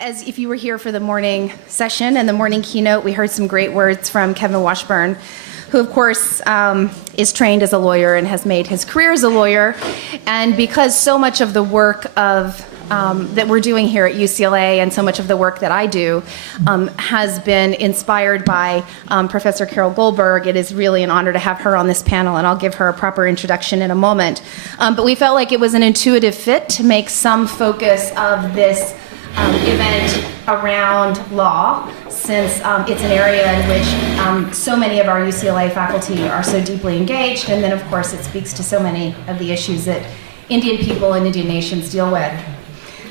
As if you were here for the morning session and the morning keynote, we heard some great words from Kevin Washburn, who of course is trained as a lawyer and has made his career as a lawyer. And because so much of the work that we're doing here at UCLA and so much of the work that I do has been inspired by Professor Carole Goldberg, it is really an honor to have her on this panel, and I'll give her a proper introduction in a moment. But we felt like it was an intuitive fit to make some focus of this event around law, since it's an area in which so many of our UCLA faculty are so deeply engaged, and then of course it speaks to so many of the issues that Indian people and Indian nations deal with.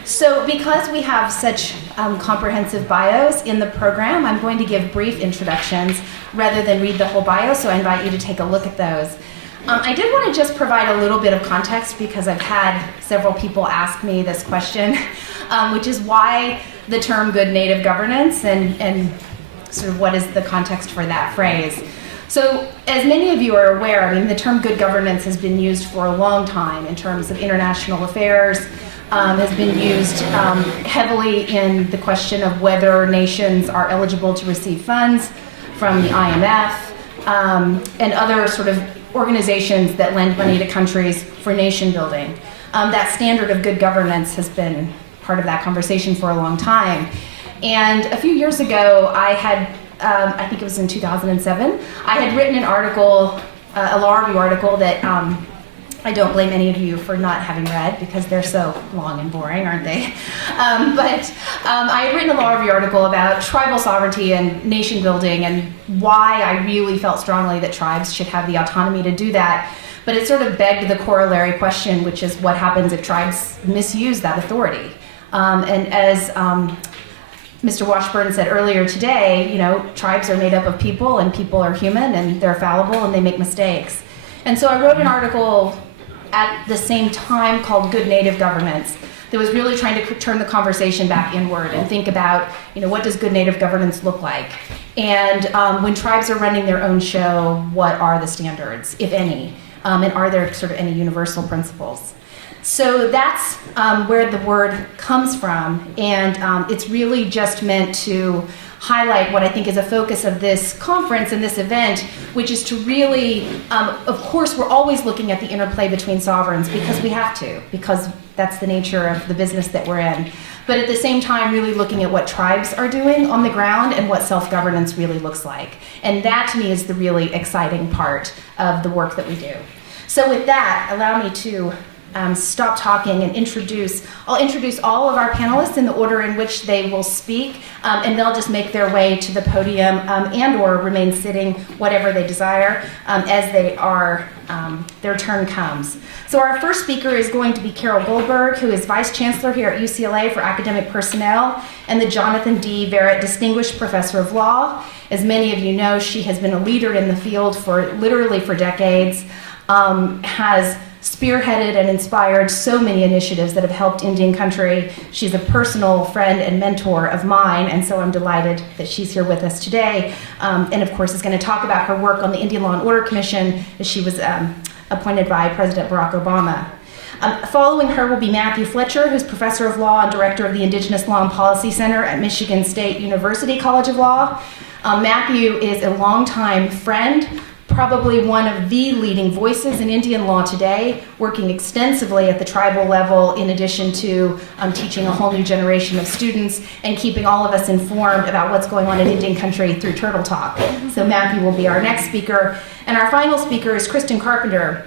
So because we have such comprehensive bios in the program, I'm going to give brief introductions rather than read the whole bio, so I invite you to take a look at those. I did want to just provide a little bit of context because I've had several people ask me this question, which is why the term good native governance and sort of what is the context for that phrase. So as many of you are aware, I mean, the term good governance has been used for a long time in terms of international affairs, has been used heavily in the question of whether nations are eligible to receive funds from the IMF and other sort of organizations that lend money to countries for nation building. That standard of good governance has been part of that conversation for a long time. And a few years ago, I had, I think it was in 2007, I had written an article, a law review article that I don't blame any of you for not having read because they're so long and boring, aren't they? But I had written a law review article about tribal sovereignty and nation building and why I really felt strongly that tribes should have the autonomy to do that. But it sort of begged the corollary question, which is what happens if tribes misuse that authority? And as Mr. Washburn said earlier today, you know, tribes are made up of people and people are human and they're fallible and they make mistakes. And so I wrote an article at the same time called Good Native Governance that was really trying to turn the conversation back inward and think about, you know, what does good Native governance look like? And when tribes are running their own show, what are the standards, if any? And are there sort of any universal principles? So that's where the word comes from, and it's really just meant to highlight what I think is a focus of this conference and this event, which is to really, of course, we're always looking at the interplay between sovereigns because we have to, because that's the nature of the business that we're in. But at the same time, really looking at what tribes are doing on the ground and what self-governance really looks like. And that, to me, is the really exciting part of the work that we do. So with that, allow me to stop talking and I'll introduce all of our panelists in the order in which they will speak, and they'll just make their way to the podium and or remain sitting, whatever they desire, as their turn comes. So our first speaker is going to be Carole Goldberg, who is Vice Chancellor here at UCLA for Academic Personnel and the Jonathan D. Varat Distinguished Professor of Law. As many of you know, she has been a leader in the field for decades, has spearheaded and inspired so many initiatives that have helped Indian country. She's a personal friend and mentor of mine, and so I'm delighted that she's here with us today. And of course is going to talk about her work on the Indian Law and Order Commission as she was appointed by President Barack Obama. Following her will be Matthew Fletcher, who's Professor of Law and Director of the Indigenous Law and Policy Center at Michigan State University College of Law. Matthew is a longtime friend, probably one of the leading voices in Indian law today, working extensively at the tribal level in addition to teaching a whole new generation of students and keeping all of us informed about what's going on in Indian country through Turtle Talk. So Matthew will be our next speaker. And our final speaker is Kristen Carpenter,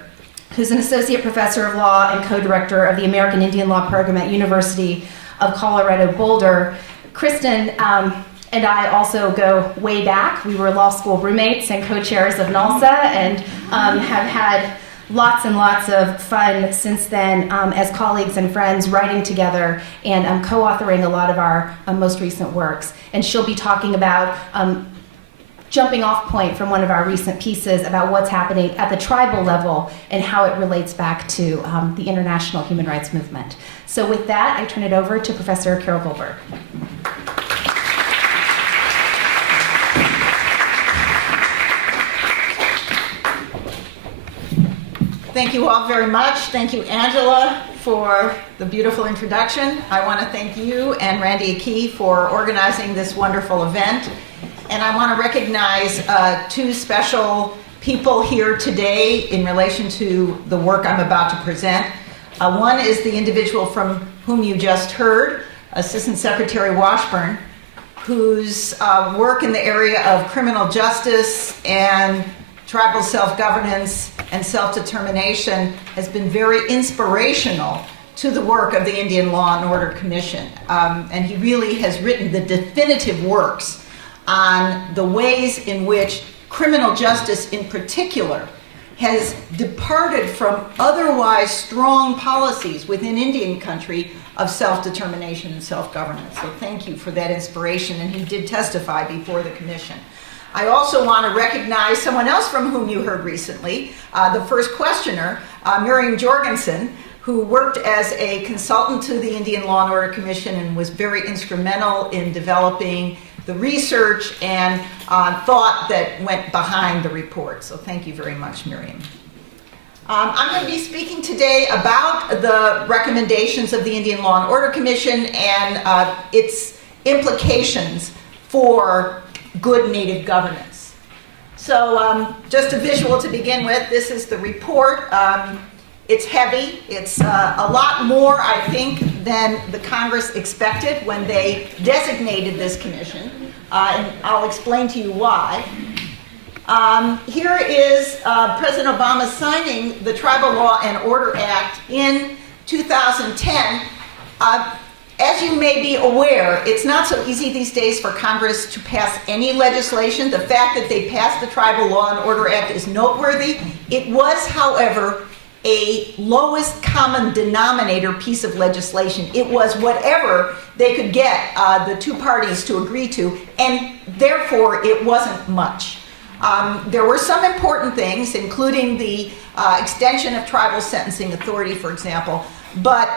who's an associate professor of law and co-director of the American Indian Law Program at University of Colorado Boulder. Kristen and I also go way back. We were law school roommates and co-chairs of NALSA and have had lots and lots of fun since then as colleagues and friends writing together and co-authoring a lot of our most recent works. And she'll be talking about jumping off point from one of our recent pieces about what's happening at the tribal level and how it relates back to the international human rights movement. So with that, I turn it over to Professor Carole Goldberg. Thank you all very much. Thank you, Angela, for the beautiful introduction. I want to thank you and Randy Akey for organizing this wonderful event. And I want to recognize two special people here today in relation to the work I'm about to present. One is the individual from whom you just heard, Assistant Secretary Washburn, whose work in the area of criminal justice and tribal self-governance and self-determination has been very inspirational to the work of the Indian Law and Order Commission. And he really has written the definitive works on the ways in which criminal justice in particular has departed from otherwise strong policies within Indian country of self-determination and self-governance. So thank you for that inspiration, and he did testify before the commission. I also want to recognize someone else from whom you heard recently, the first questioner, Miriam Jorgensen, who worked as a consultant to the Indian Law and Order Commission and was very instrumental in developing the research and thought that went behind the report. So thank you very much, Miriam. I'm going to be speaking today about the recommendations of the Indian Law and Order Commission and its implications for good Native governance. So just a visual to begin with. This is the report. It's heavy. It's a lot more, I think, than the Congress expected when they designated this commission. And I'll explain to you why. Here is President Obama signing the Tribal Law and Order Act in 2010. As you may be aware, it's not so easy these days for Congress to pass any legislation. The fact that they passed the Tribal Law and Order Act is noteworthy. It was, however, a lowest common denominator piece of legislation. It was whatever they could get the two parties to agree to, and therefore it wasn't much. There were some important things, including the extension of tribal sentencing authority, for example, but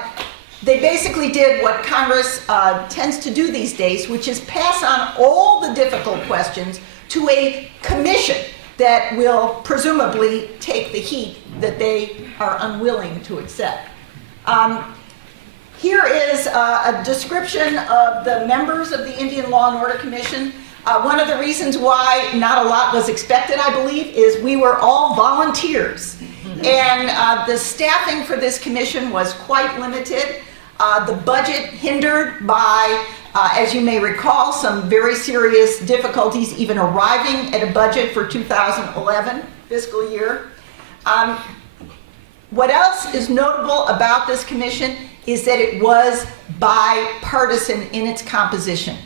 they basically did what Congress tends to do these days, which is pass on all the difficult questions to a commission that will presumably take the heat that they are unwilling to accept. Here is a description of the members of the Indian Law and Order Commission. One of the reasons why not a lot was expected, I believe, is we were all volunteers. And the staffing for this commission was quite limited. The budget hindered by, as you may recall, some very serious difficulties even arriving at a budget for 2011 fiscal year. What else is notable about this commission is that it was bipartisan in its composition.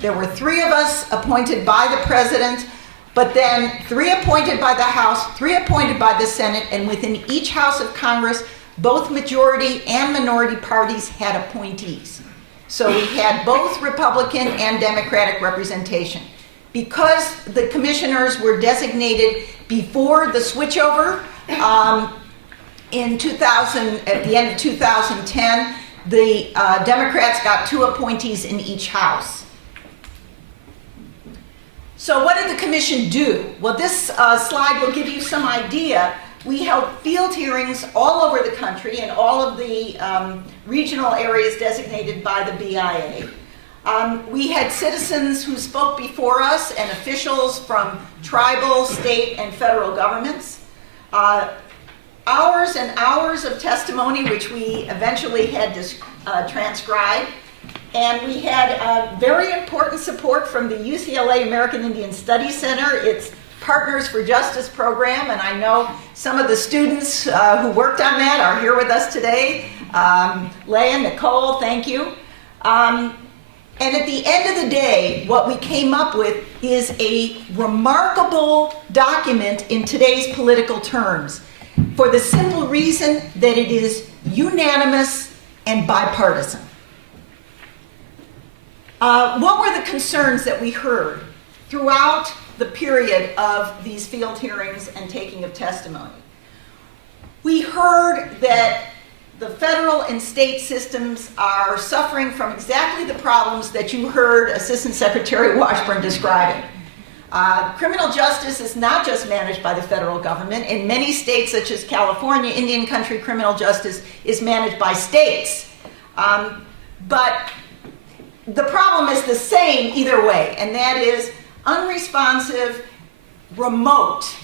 There were 3 of us appointed by the president, but then 3 appointed by the House, 3 appointed by the Senate, and within each House of Congress, both majority and minority parties had appointees. So we had both Republican and Democratic representation. Because the commissioners were designated before the switchover in 2000, at the end of 2010, the Democrats got 2 appointees in each house. So what did the commission do? Well, this slide will give you some idea. We held field hearings all over the country in all of the regional areas designated by the BIA. We had citizens who spoke before us and officials from tribal, state, and federal governments. Hours and hours of testimony, which we eventually had to transcribe. And we had very important support from the UCLA American Indian Studies Center, its Partners for Justice program, and I know some of the students who worked on that are here with us today. Leah, Nicole, thank you. And at the end of the day, what we came up with is a remarkable document in today's political terms, for the simple reason that it is unanimous and bipartisan. What were the concerns that we heard throughout the period of these field hearings and taking of testimony? We heard that the federal and state systems are suffering from exactly the problems that you heard Assistant Secretary Washburn describing. Criminal justice is not just managed by the federal government. In many states, such as California, Indian country criminal justice is managed by states. But the problem is the same either way, and that is unresponsive, remote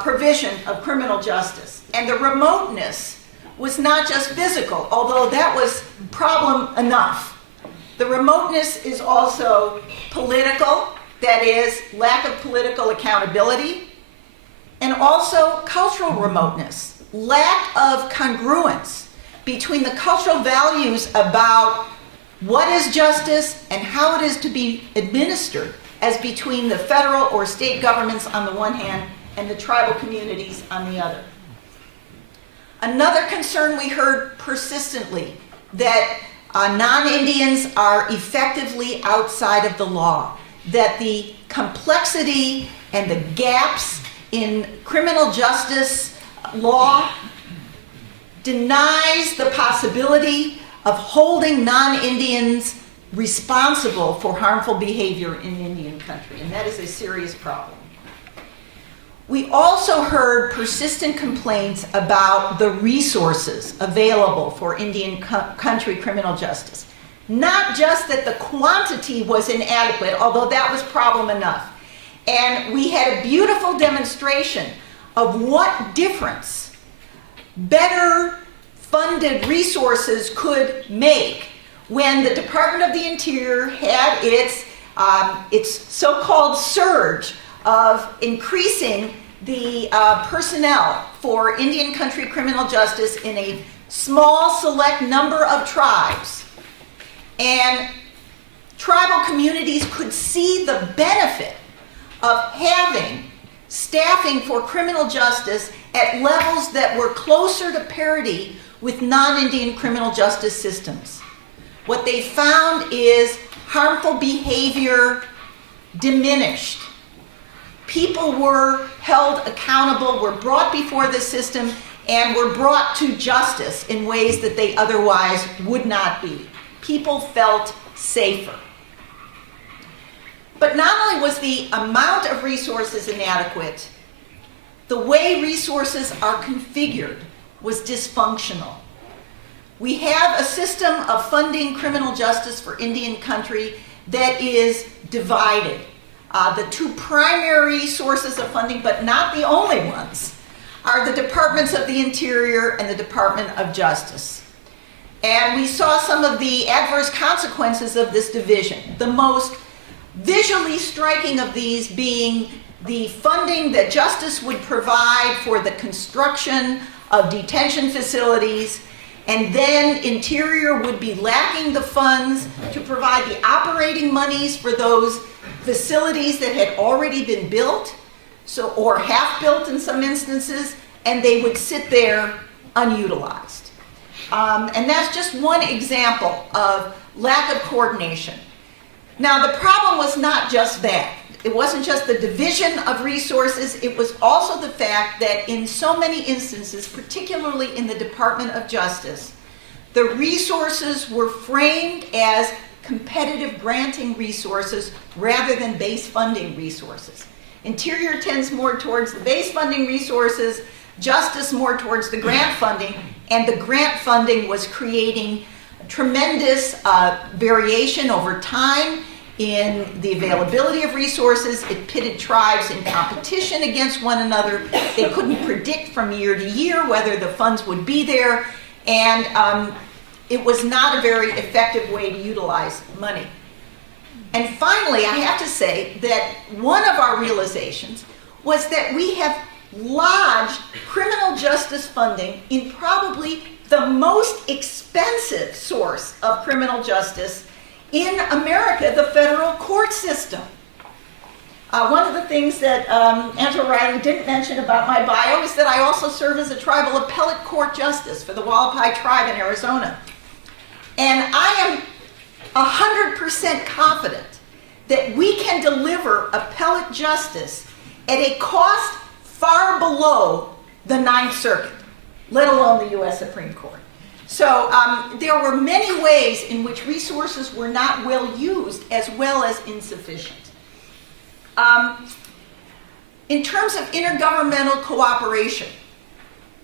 provision of criminal justice. And the remoteness was not just physical, although that was problem enough. The remoteness is also political, that is, lack of political accountability, and also cultural remoteness, lack of congruence between the cultural values about what is justice and how it is to be administered, as between the federal or state governments on the one hand and the tribal communities on the other. Another concern we heard persistently, that non-Indians are effectively outside of the law, that the complexity and the gaps in criminal justice law denies the possibility of holding non-Indians responsible for harmful behavior in Indian country, and that is a serious problem. We also heard persistent complaints about the resources available for Indian country criminal justice. Not just that the quantity was inadequate, although that was problem enough. And we had a beautiful demonstration of what difference better funded resources could make when the Department of the Interior had its so-called surge of increasing the personnel for Indian country criminal justice in a small select number of tribes. And tribal communities could see the benefit of having staffing for criminal justice at levels that were closer to parity with non-Indian criminal justice systems. What they found is harmful behavior diminished. People were held accountable, were brought before the system, and were brought to justice in ways that they otherwise would not be. People felt safer. But not only was the amount of resources inadequate, the way resources are configured was dysfunctional. We have a system of funding criminal justice for Indian country that is divided. The two primary sources of funding, but not the only ones, are the Departments of the Interior and the Department of Justice. And we saw some of the adverse consequences of this division. The most visually striking of these being the funding that Justice would provide for the construction of detention facilities, and then Interior would be lacking the funds to provide the operating monies for those facilities that had already been built, or half built in some instances, and they would sit there unutilized. And that's just one example of lack of coordination. Now, the problem was not just that. It wasn't just the division of resources, it was also the fact that in so many instances, particularly in the Department of Justice, the resources were framed as competitive granting resources rather than base funding resources. Interior tends more towards the base funding resources, Justice more towards the grant funding, and the grant funding was creating tremendous variation over time in the availability of resources. It pitted tribes in competition against one another. They couldn't predict from year to year whether the funds would be there, and it was not a very effective way to utilize money. And finally, I have to say that one of our realizations was that we have lodged criminal justice funding in probably the most expensive source of criminal justice in America, the federal court system. One of the things that Angela Riley didn't mention about my bio is that I also serve as a tribal appellate court justice for the Wallapai tribe in Arizona. And I am 100% confident that we can deliver appellate justice at a cost far below the Ninth Circuit, let alone the U.S. Supreme Court. So there were many ways in which resources were not well used as well as insufficient. In terms of intergovernmental cooperation,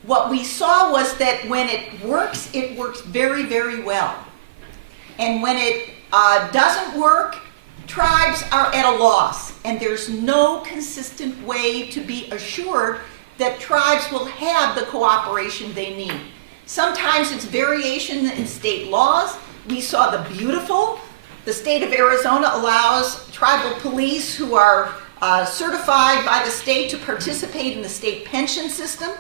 what we saw was that when it works very, very well. And when it doesn't work, tribes are at a loss, and there's no consistent way to be assured that tribes will have the cooperation they need. Sometimes it's variation in state laws. We saw the state of Arizona allows tribal police who are certified by the state to participate in the state pension system.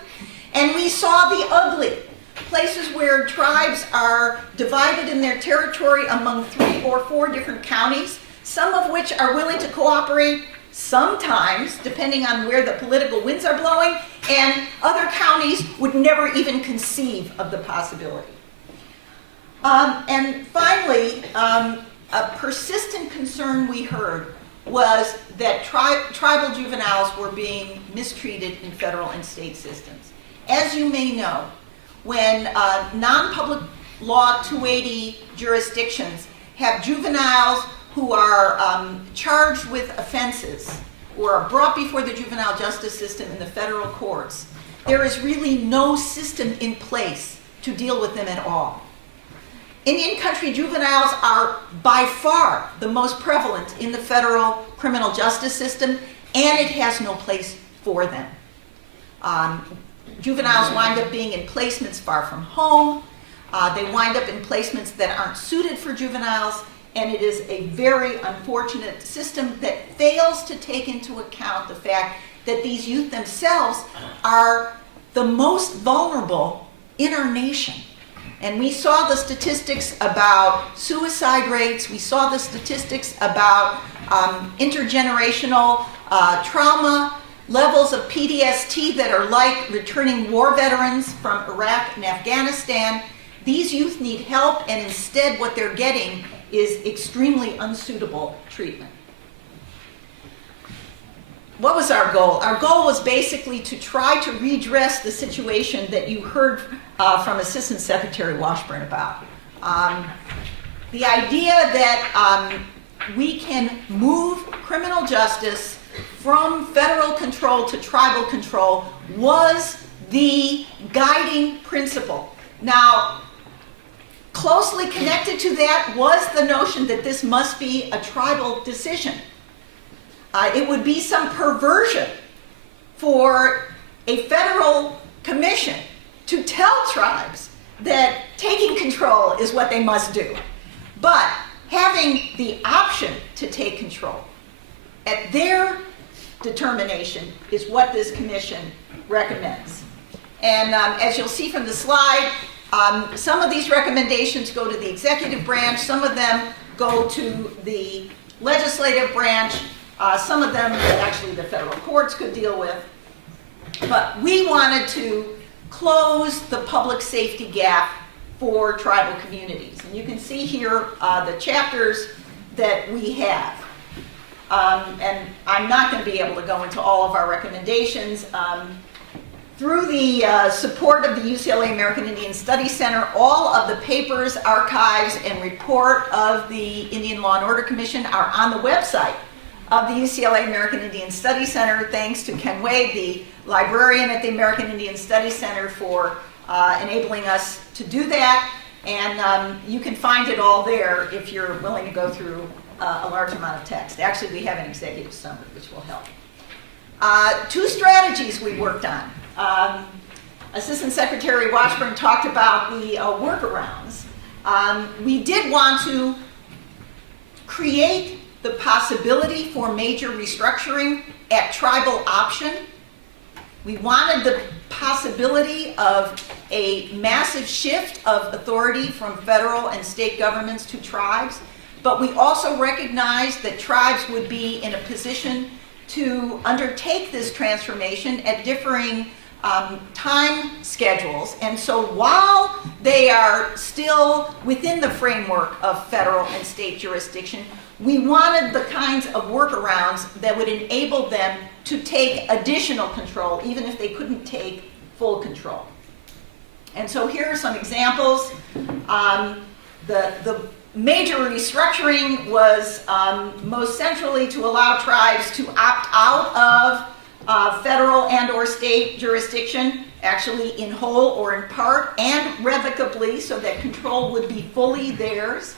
And we saw the ugly, places where tribes are divided in their territory among 3 or 4 different counties, some of which are willing to cooperate, sometimes, depending on where the political winds are blowing, and other counties would never even conceive of the possibility. And finally, a persistent concern we heard was that tribal juveniles were being mistreated in federal and state systems. As you may know, when non-public law 280 jurisdictions have juveniles who are charged with offenses or are brought before the juvenile justice system in the federal courts, there is really no system in place to deal with them at all. Indian country juveniles are by far the most prevalent in the federal criminal justice system, and it has no place for them. Juveniles wind up being in placements far from home. They wind up in placements that aren't suited for juveniles, and it is a very unfortunate system that fails to take into account the fact that these youth themselves are the most vulnerable in our nation. And we saw the statistics about suicide rates. We saw the statistics about intergenerational trauma, levels of PTSD that are like returning war veterans from Iraq and Afghanistan. These youth need help, and instead what they're getting is extremely unsuitable treatment. What was our goal? Our goal was basically to try to redress the situation that you heard from Assistant Secretary Washburn about. The idea that we can move criminal justice from federal control to tribal control was the guiding principle. Now, closely connected to that was the notion that this must be a tribal decision. It would be some perversion for a federal commission to tell tribes that taking control is what they must do. But having the option to take control at their determination is what this commission recommends. And as you'll see from the slide, some of these recommendations go to the executive branch, some of them go to the legislative branch, some of them that actually the federal courts could deal with. But we wanted to close the public safety gap for tribal communities. And you can see here the chapters that we have. And I'm not going to be able to go into all of our recommendations. Through the support of the UCLA American Indian Studies Center, all of the papers, archives, and report of the Indian Law and Order Commission are on the website of the UCLA American Indian Studies Center. Thanks to Ken Wade, the librarian at the American Indian Studies Center, for enabling us to do that. And you can find it all there if you're willing to go through a large amount of text. Actually, we have an executive summary, which will help. 2 strategies we worked on. Assistant Secretary Washburn talked about the workarounds. We did want to create the possibility for major restructuring at tribal option. We wanted the possibility of a massive shift of authority from federal and state governments to tribes, but we also recognized that tribes would be in a position to undertake this transformation at differing time schedules. And so while they are still within the framework of federal and state jurisdiction, we wanted the kinds of workarounds that would enable them to take additional control, even if they couldn't take full control. And so here are some examples. The major restructuring was most centrally to allow tribes to opt out of federal and or state jurisdiction, actually in whole or in part, and revocably, so that control would be fully theirs,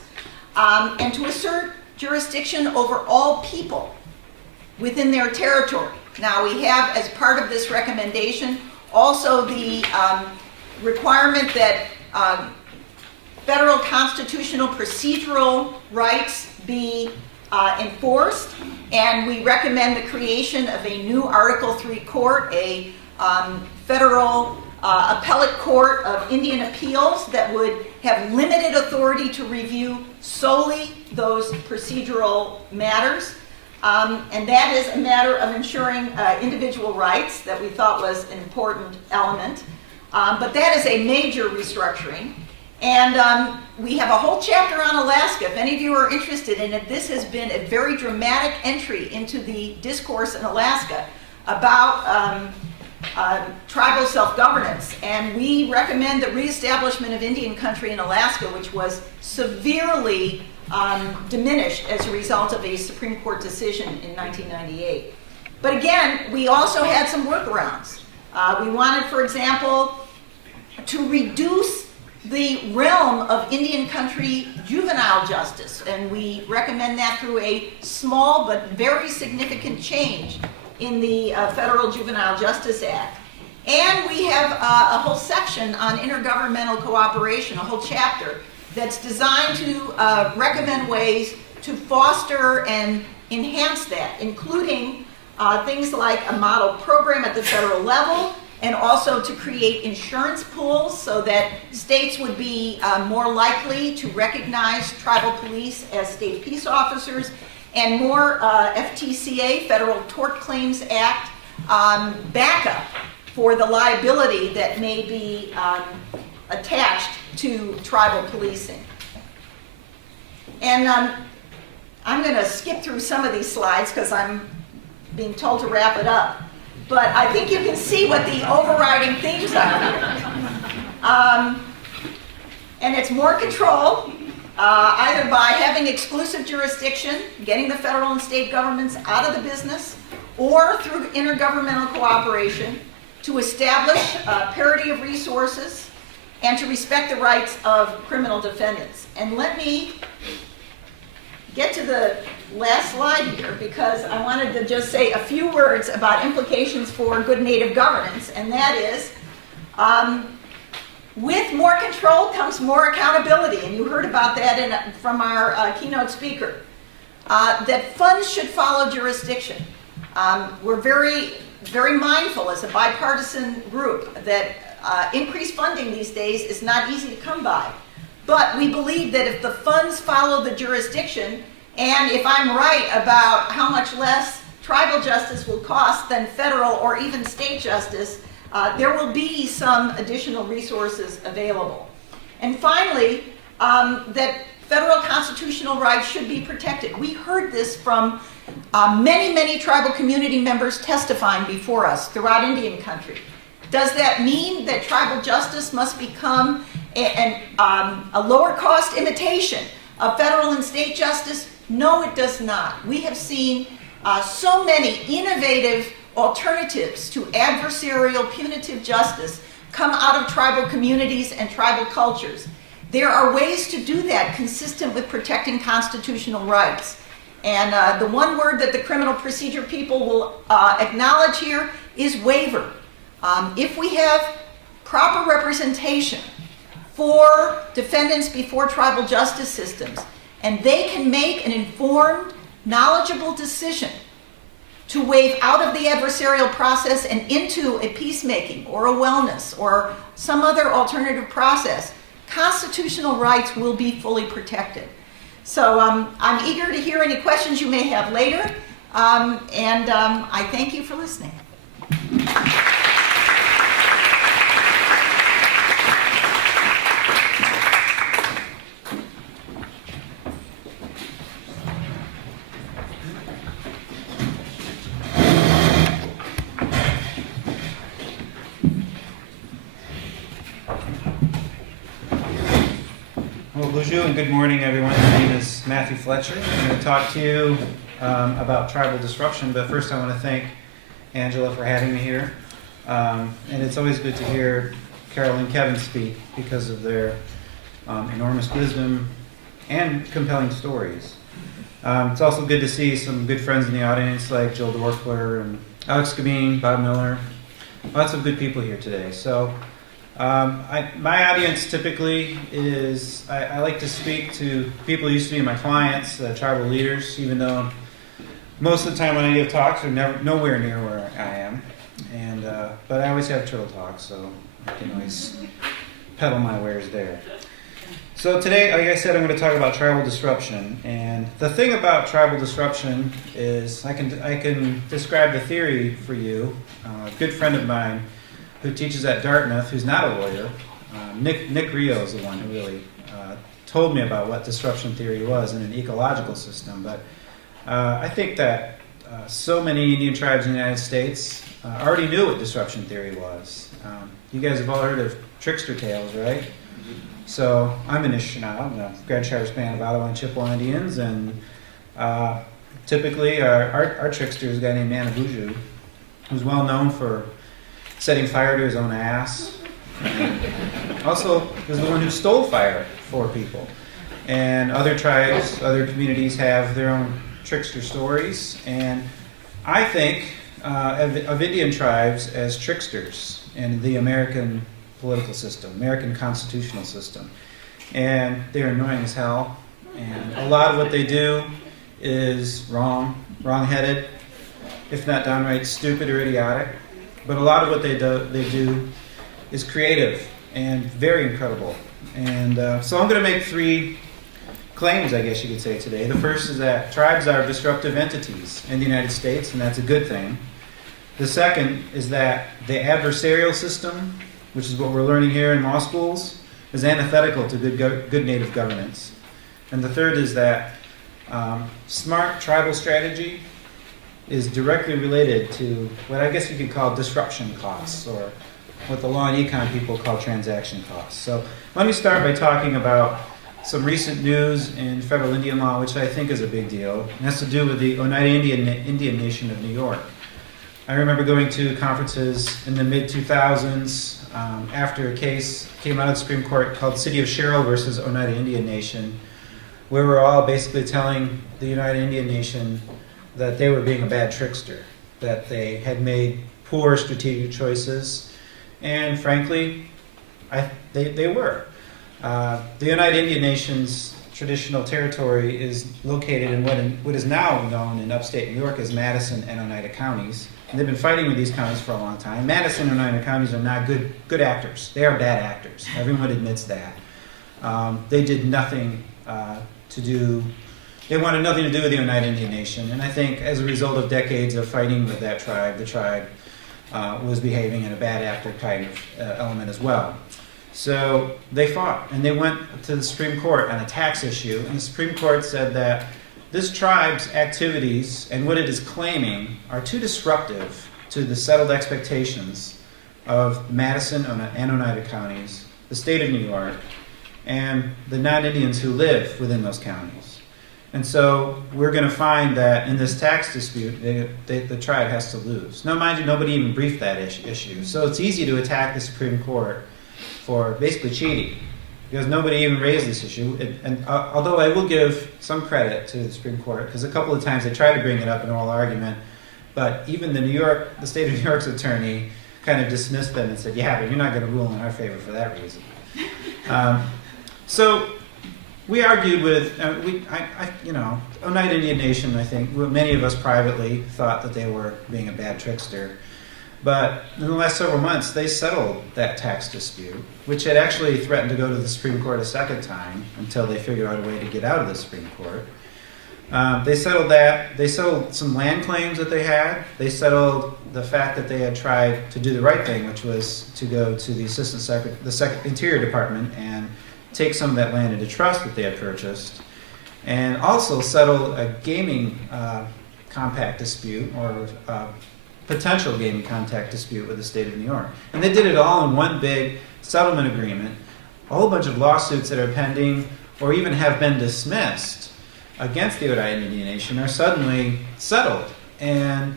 and to assert jurisdiction over all people within their territory. Now, we have, as part of this recommendation, also the requirement that federal constitutional procedural rights be enforced, and we recommend the creation of a new Article III court, a federal appellate court of Indian appeals that would have limited authority to review solely those procedural matters. And that is a matter of ensuring individual rights that we thought was an important element. But that is a major restructuring. And we have a whole chapter on Alaska. If any of you are interested in it, this has been a very dramatic entry into the discourse in Alaska about tribal self-governance. And we recommend the reestablishment of Indian country in Alaska, which was severely diminished as a result of a Supreme Court decision in 1998. But again, we also had some workarounds. We wanted, for example, to reduce the realm of Indian country juvenile justice, and we recommend that through a small but very significant change in the Federal Juvenile Justice Act. And we have a whole section on intergovernmental cooperation, a whole chapter, that's designed to recommend ways to foster and enhance that, including things like a model program at the federal level, and also to create insurance pools so that states would be more likely to recognize tribal police as state peace officers, and more FTCA, Federal Tort Claims Act, backup for the liability that may be attached to tribal policing. And I'm going to skip through some of these slides because I'm being told to wrap it up. But I think you can see what the overriding themes are here. And it's more control, either by having exclusive jurisdiction, getting the federal and state governments out of the business, or through intergovernmental cooperation to establish parity of resources and to respect the rights of criminal defendants. And let me get to the last slide here, because I wanted to just say a few words about implications for good native governance, and that is, with more control comes more accountability, and you heard about that from our keynote speaker, that funds should follow jurisdiction. We're very, very mindful as a bipartisan group that increased funding these days is not easy to come by. But we believe that if the funds follow the jurisdiction, and if I'm right about how much less tribal justice will cost than federal or even state justice, there will be some additional resources available. And finally, that federal constitutional rights should be protected. We heard this from many, many tribal community members testifying before us throughout Indian country. Does that mean that tribal justice must become a lower cost imitation of federal and state justice? No, it does not. We have seen so many innovative alternatives to adversarial punitive justice come out of tribal communities and tribal cultures. There are ways to do that consistent with protecting constitutional rights. And the one word that the criminal procedure people will acknowledge here is waiver. If we have proper representation for defendants before tribal justice systems, and they can make an informed, knowledgeable decision to waive out of the adversarial process and into a peacemaking or a wellness or some other alternative process, constitutional rights will be fully protected. So I'm eager to hear any questions you may have later, and I thank you for listening. Well, bonjour and good morning, everyone. My name is Matthew Fletcher. I'm going to talk to you about tribal disruption, but first I want to thank Angela for having me here. And it's always good to hear Carole and Kevin speak because of their enormous wisdom and compelling stories. It's also good to see some good friends in the audience like Jill Dorfler and Alex Gabine, Bob Miller. Lots of good people here today. So my audience typically is, I like to speak to people who used to be my clients, tribal leaders, even though most of the time when I give talks, they're nowhere near where I am. And but I always have turtle talks, so I can always peddle my wares there. So today, like I said, I'm going to talk about tribal disruption. And the thing about tribal disruption is I can describe the theory for you. A good friend of mine who teaches at Dartmouth, who's not a lawyer, Nick Rio is the one who really told me about what disruption theory was in an ecological system. But I think that so many Indian tribes in the United States already knew what disruption theory was. You guys have all heard of trickster tales, right? So I'm an Anishinaabe, I'm a Grand Traverse Band of Ottawa and Chippewa Indians, and typically our trickster is a guy named Navajo, who's well known for setting fire to his own ass. And also was the one who stole fire for people. And other tribes, other communities have their own trickster stories, and I think of Indian tribes as tricksters in the American political system, American constitutional system. And they're annoying as hell, and a lot of what they do is wrong-headed, if not downright stupid or idiotic. But a lot of what they do is creative and very incredible. And so I'm going to make three claims, I guess you could say, today. The first is that tribes are disruptive entities in the United States, and that's a good thing. The second is that the adversarial system, which is what we're learning here in law schools, is antithetical to good native governance. And the third is that smart tribal strategy is directly related to what I guess you could call disruption costs, or what the law and econ people call transaction costs. So let me start by talking about some recent news in federal Indian law, which I think is a big deal. It has to do with the Oneida Indian Nation of New York. I remember going to conferences in the mid-2000s after a case came out of the Supreme Court called City of Sherrill versus Oneida Indian Nation, where we're all basically telling the Oneida Indian Nation that they were being a bad trickster, that they had made poor strategic choices, and frankly, they were. The Oneida Indian Nation's traditional territory is located in what is now known in upstate New York as Madison and Oneida counties. And they've been fighting with these counties for a long time. Madison and Oneida counties are not good actors. They are bad actors. Everyone admits that. They did nothing they wanted nothing to do with the Oneida Indian Nation. And I think as a result of decades of fighting with that tribe, the tribe was behaving in a bad actor kind of element as well. So they fought, and they went to the Supreme Court on a tax issue, and the Supreme Court said that this tribe's activities and what it is claiming are too disruptive to the settled expectations of Madison and Oneida counties, the state of New York, and the non-Indians who live within those counties. And so we're going to find that in this tax dispute, the tribe has to lose. Now, mind you, nobody even briefed that issue. So it's easy to attack the Supreme Court for basically cheating, because nobody even raised this issue. And although I will give some credit to the Supreme Court, because a couple of times they tried to bring it up in oral argument, but even the state of New York's attorney kind of dismissed them and said, yeah, but you're not going to rule in our favor for that reason. So we argued with, Oneida Indian Nation, I think, many of us privately thought that they were being a bad trickster. But in the last several months, they settled that tax dispute, which had actually threatened to go to the Supreme Court a second time until they figured out a way to get out of the Supreme Court. They settled that. They settled some land claims that they had. They settled the fact that they had tried to do the right thing, which was to go to the Interior Department and take some of that land into trust that they had purchased, and also settled a gaming compact dispute, or potential gaming compact dispute with the state of New York. And they did it all in one big settlement agreement, a whole bunch of lawsuits that are pending, or even have been dismissed against the Oneida Indian Nation are suddenly settled. And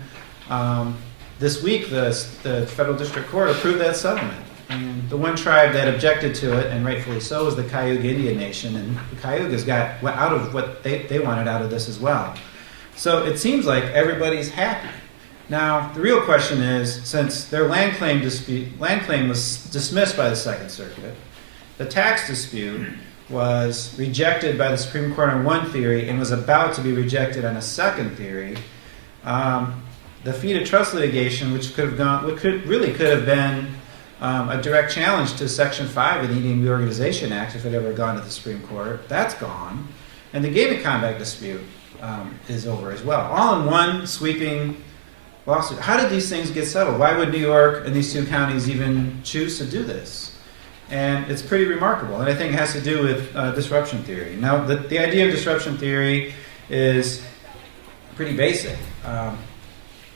this week, the federal district court approved that settlement. And the one tribe that objected to it, and rightfully so, is the Cayuga Indian Nation. And the Cayugas got out of what they wanted out of this as well. So it seems like everybody's happy. Now, the real question is, since their land claim was dismissed by the Second Circuit, the tax dispute was rejected by the Supreme Court on one theory and was about to be rejected on a second theory. The fee to trust litigation, which could have been a direct challenge to Section 5 of the Indian Reorganization Act if it ever gone to the Supreme Court, that's gone. And the gaming combat dispute is over as well. All in one sweeping lawsuit. How did these things get settled? Why would New York and these two counties even choose to do this? And it's pretty remarkable. And I think it has to do with disruption theory. Now, the idea of disruption theory is pretty basic.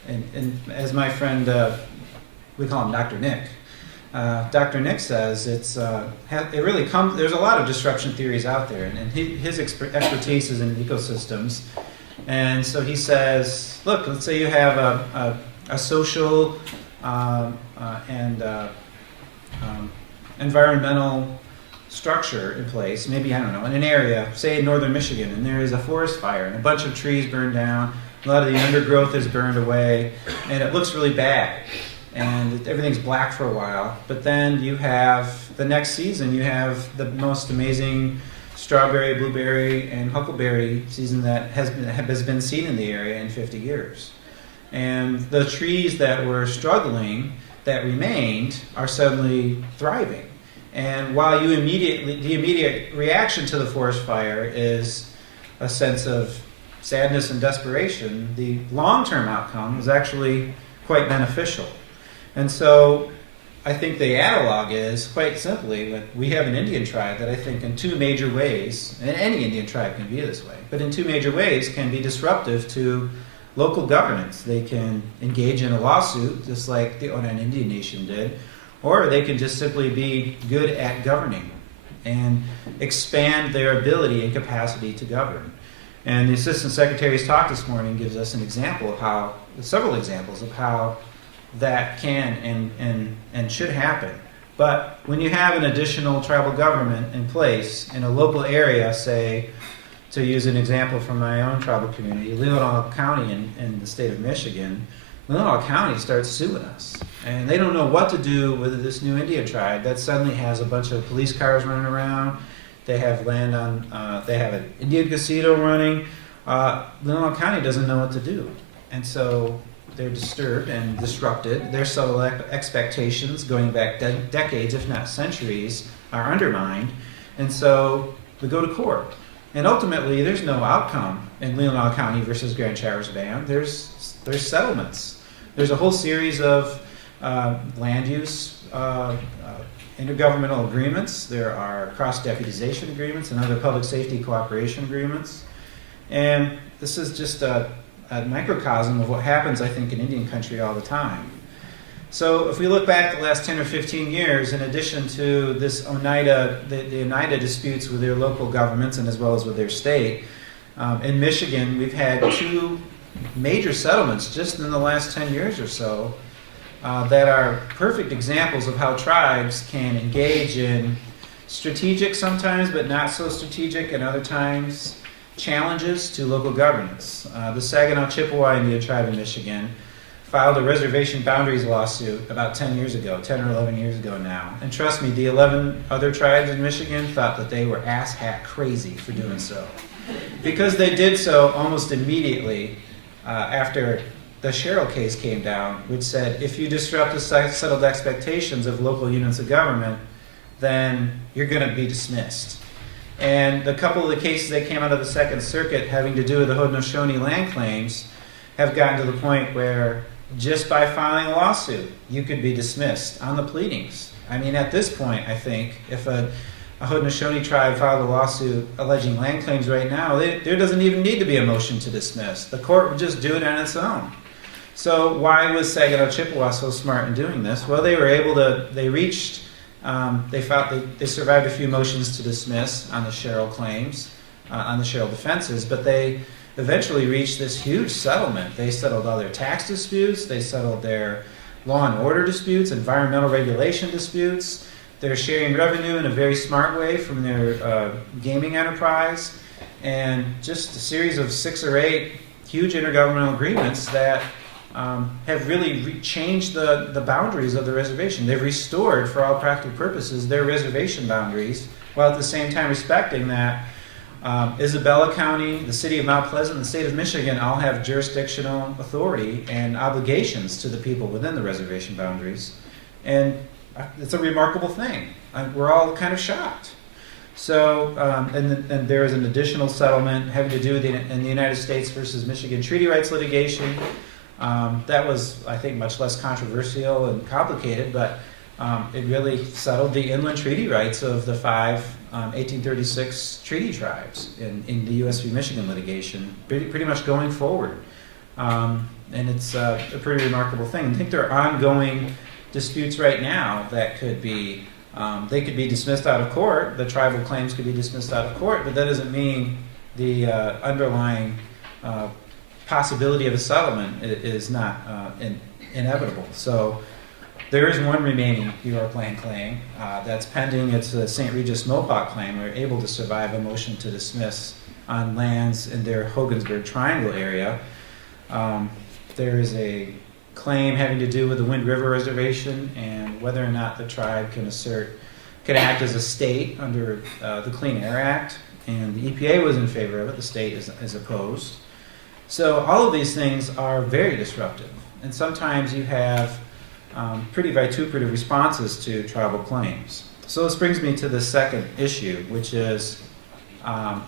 And as my friend, we call him Dr. Nick. Dr. Nick says it really comes. There's a lot of disruption theories out there, and his expertise is in ecosystems. And so he says, look, let's say you have a social and environmental structure in place, maybe, I don't know, in an area, say in northern Michigan, and there is a forest fire, and a bunch of trees burned down, a lot of the undergrowth is burned away, and it looks really bad. And everything's black for a while, but then you have, the next season, you have the most amazing strawberry, blueberry, and huckleberry season that has been seen in the area in 50 years. And the trees that were struggling, that remained, are suddenly thriving. And while the immediate reaction to the forest fire is a sense of sadness and desperation, the long-term outcome is actually quite beneficial. And so I think the analog is, quite simply, that we have an Indian tribe that I think in two major ways, and any Indian tribe can be this way, but in two major ways can be disruptive to local governance. They can engage in a lawsuit, just like the Oneida Indian Nation did, or they can just simply be good at governing and expand their ability and capacity to govern. And the Assistant Secretary's talk this morning gives us an example of how, several examples of how that can and should happen. But when you have an additional tribal government in place in a local area, say, to use an example from my own tribal community, Leelanau County in the state of Michigan, Leelanau County starts suing us. And they don't know what to do with this new Indian tribe that suddenly has a bunch of police cars running around. They have land on, they have an Indian casino running. Leelanau County doesn't know what to do. And so they're disturbed and disrupted. Their subtle expectations going back decades, if not centuries, are undermined. And so we go to court. And ultimately, there's no outcome in Leelanau County versus Grand Traverse Band. There's settlements. There's a whole series of land use intergovernmental agreements. There are cross-deputization agreements and other public safety cooperation agreements. And this is just a microcosm of what happens, I think, in Indian country all the time. So if we look back the last 10 or 15 years, in addition to this Oneida, the Oneida disputes with their local governments and as well as with their state, in Michigan we've had two major settlements just in the last 10 years or so that are perfect examples of how tribes can engage in strategic sometimes, but not so strategic, and other times challenges to local governance. The Saginaw Chippewa Indian tribe in Michigan filed a reservation boundaries lawsuit about 10 years ago, 10 or 11 years ago now. And trust me, the 11 other tribes in Michigan thought that they were ass-hat crazy for doing so. Because they did so almost immediately after the Carole case came down, which said if you disrupt the settled expectations of local units of government, then you're going to be dismissed. And a couple of the cases that came out of the Second Circuit having to do with the Haudenosaunee land claims have gotten to the point where just by filing a lawsuit, you could be dismissed on the pleadings. I mean, at this point, I think, if a Haudenosaunee tribe filed a lawsuit alleging land claims right now, there doesn't even need to be a motion to dismiss. The court would just do it on its own. So why was Saginaw Chippewa so smart in doing this? Well, they reached They survived a few motions to dismiss on the Cheryl claims, on the Cheryl defenses, but they eventually reached this huge settlement. They settled all their tax disputes, they settled their law and order disputes, environmental regulation disputes. They're sharing revenue in a very smart way from their gaming enterprise, and just a series of 6 or 8 huge intergovernmental agreements that have really changed the boundaries of the reservation. They've restored, for all practical purposes, their reservation boundaries, while at the same time respecting that Isabella County, the city of Mount Pleasant, and the state of Michigan all have jurisdictional authority and obligations to the people within the reservation boundaries. And it's a remarkable thing. We're all kind of shocked. So, and there is an additional settlement having to do with in the United States versus Michigan treaty rights litigation. That was, I think, much less controversial and complicated, but it really settled the inland treaty rights of the 5 1836 treaty tribes in the U.S. v. Michigan litigation, pretty much going forward. And it's a pretty remarkable thing. I think there are ongoing disputes right now that could be, they could be dismissed out of court. The tribal claims could be dismissed out of court, but that doesn't mean the underlying possibility of a settlement is not inevitable. So there is one remaining Bureau Plan claim that's pending. It's a St. Regis Mopoc claim. We're able to survive a motion to dismiss on lands in their Hogansburg Triangle area. There is a claim having to do with the Wind River Reservation and whether or not the tribe can act as a state under the Clean Air Act. And the EPA was in favor of it. The state is opposed. So all of these things are very disruptive. And sometimes you have pretty vituperative responses to tribal claims. So this brings me to the second issue, which is I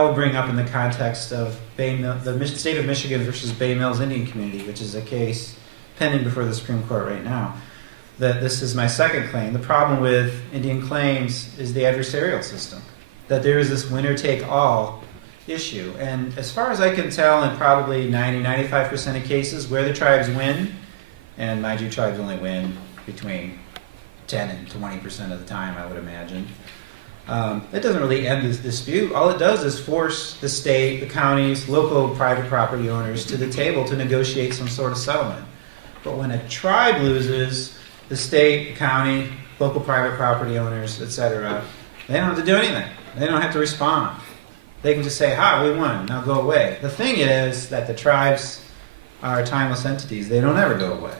will bring up in the context of the state of Michigan versus Bay Mills Indian Community, which is a case pending before the Supreme Court right now. That this is my second claim. The problem with Indian claims is the adversarial system, that there is this winner-take-all issue. And as far as I can tell, in probably 90-95% of cases where the tribes win, and mind you, tribes only win between 10 and 20% of the time, I would imagine. It doesn't really end this dispute. All it does is force the state, the counties, local private property owners to the table to negotiate some sort of settlement. But when a tribe loses, the state, county, local private property owners, etc., they don't have to do anything. They don't have to respond. They can just say, "Ha, we won, now go away." The thing is that the tribes are timeless entities. They don't ever go away.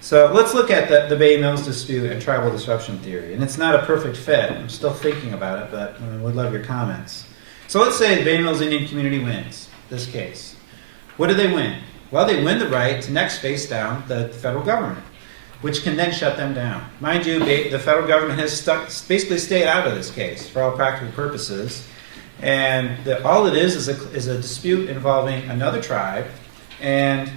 So let's look at the Bay Mills dispute and tribal disruption theory. And it's not a perfect fit. I'm still thinking about it, but I would love your comments. So let's say the Bay Mills Indian Community wins this case. What do they win? Well, they win the right to next face down the federal government, which can then shut them down. Mind you, the federal government has basically stayed out of this case for all practical purposes. And all it is a dispute involving another tribe and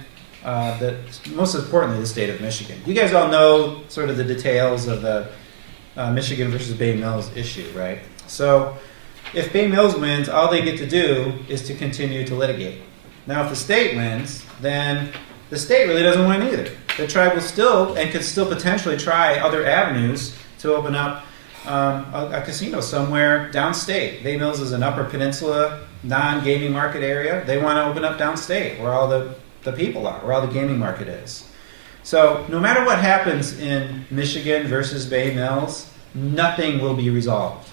most importantly, the state of Michigan. You guys all know sort of the details of the Michigan versus Bay Mills issue, right? So if Bay Mills wins, all they get to do is to continue to litigate. Now, if the state wins, then the state really doesn't win either. The tribe will still, and could still potentially try other avenues to open up a casino somewhere downstate. Bay Mills is an Upper Peninsula non-gaming market area. They want to open up downstate where all the people are, where all the gaming market is. So no matter what happens in Michigan versus Bay Mills, nothing will be resolved.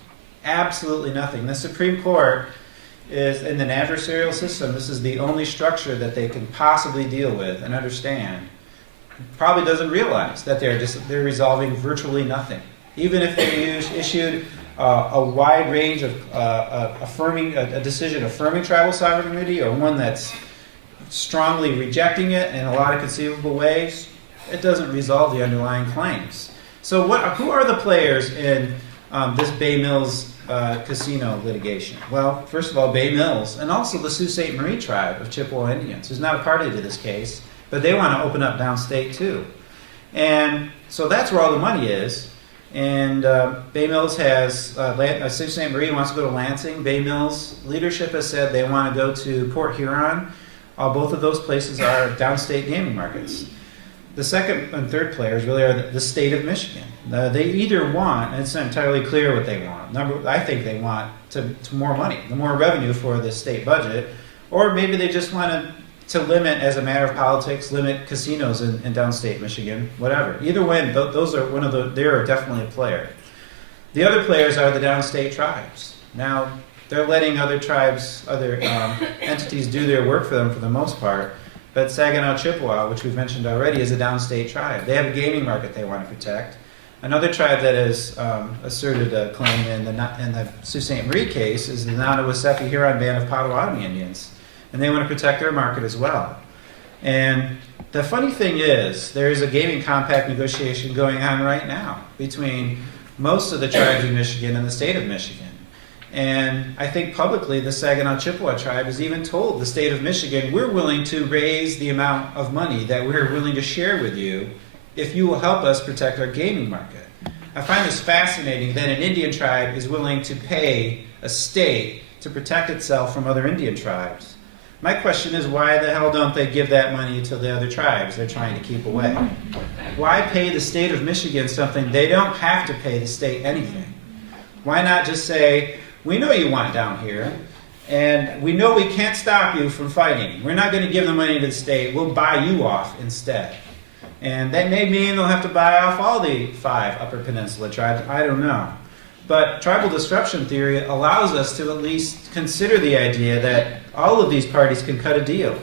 Absolutely nothing. The Supreme Court is in an adversarial system. This is the only structure that they can possibly deal with and understand. Probably doesn't realize that they're resolving virtually nothing. Even if they issued a wide range of affirming a decision affirming tribal sovereignty, or one that's strongly rejecting it in a lot of conceivable ways, it doesn't resolve the underlying claims. So who are the players in this Bay Mills casino litigation? Well, first of all, Bay Mills, and also the Sault Ste. Marie tribe of Chippewa Indians, who's not a party to this case, but they want to open up downstate too. And so that's where all the money is. And Bay Mills has, Sault Ste. Marie wants to go to Lansing. Bay Mills leadership has said they want to go to Port Huron. Both of those places are downstate gaming markets. the second and third players really are the state of Michigan. They either want, and it's not entirely clear what they want. I think they want to more money, the more revenue for the state budget, or maybe they just want to limit, as a matter of politics, limit casinos in downstate Michigan, whatever. Either way, those are they are definitely a player. The other players are the downstate tribes. Now, they're letting other tribes, other entities do their work for them for the most part. But Saginaw Chippewa, which we've mentioned already, is a downstate tribe. They have a gaming market they want to protect. Another tribe that has asserted a claim in the Sault Ste. Marie case is the Nanawasepi Huron Band of Potawatomi Indians. And they want to protect their market as well. And the funny thing is, there is a gaming compact negotiation going on right now between most of the tribes in Michigan and the state of Michigan. And I think publicly the Saginaw Chippewa tribe has even told the state of Michigan, we're willing to raise the amount of money that we're willing to share with you if you will help us protect our gaming market. I find this fascinating that an Indian tribe is willing to pay a state to protect itself from other Indian tribes. My question is, why the hell don't they give that money to the other tribes they're trying to keep away? Why pay the state of Michigan something they don't have to pay the state anything? Why not just say, we know you want it down here, and we know we can't stop you from fighting. We're not going to give the money to the state. We'll buy you off instead. And that may mean they'll have to buy off all the 5 Upper Peninsula tribes. I don't know. But tribal disruption theory allows us to at least consider the idea that all of these parties can cut a deal.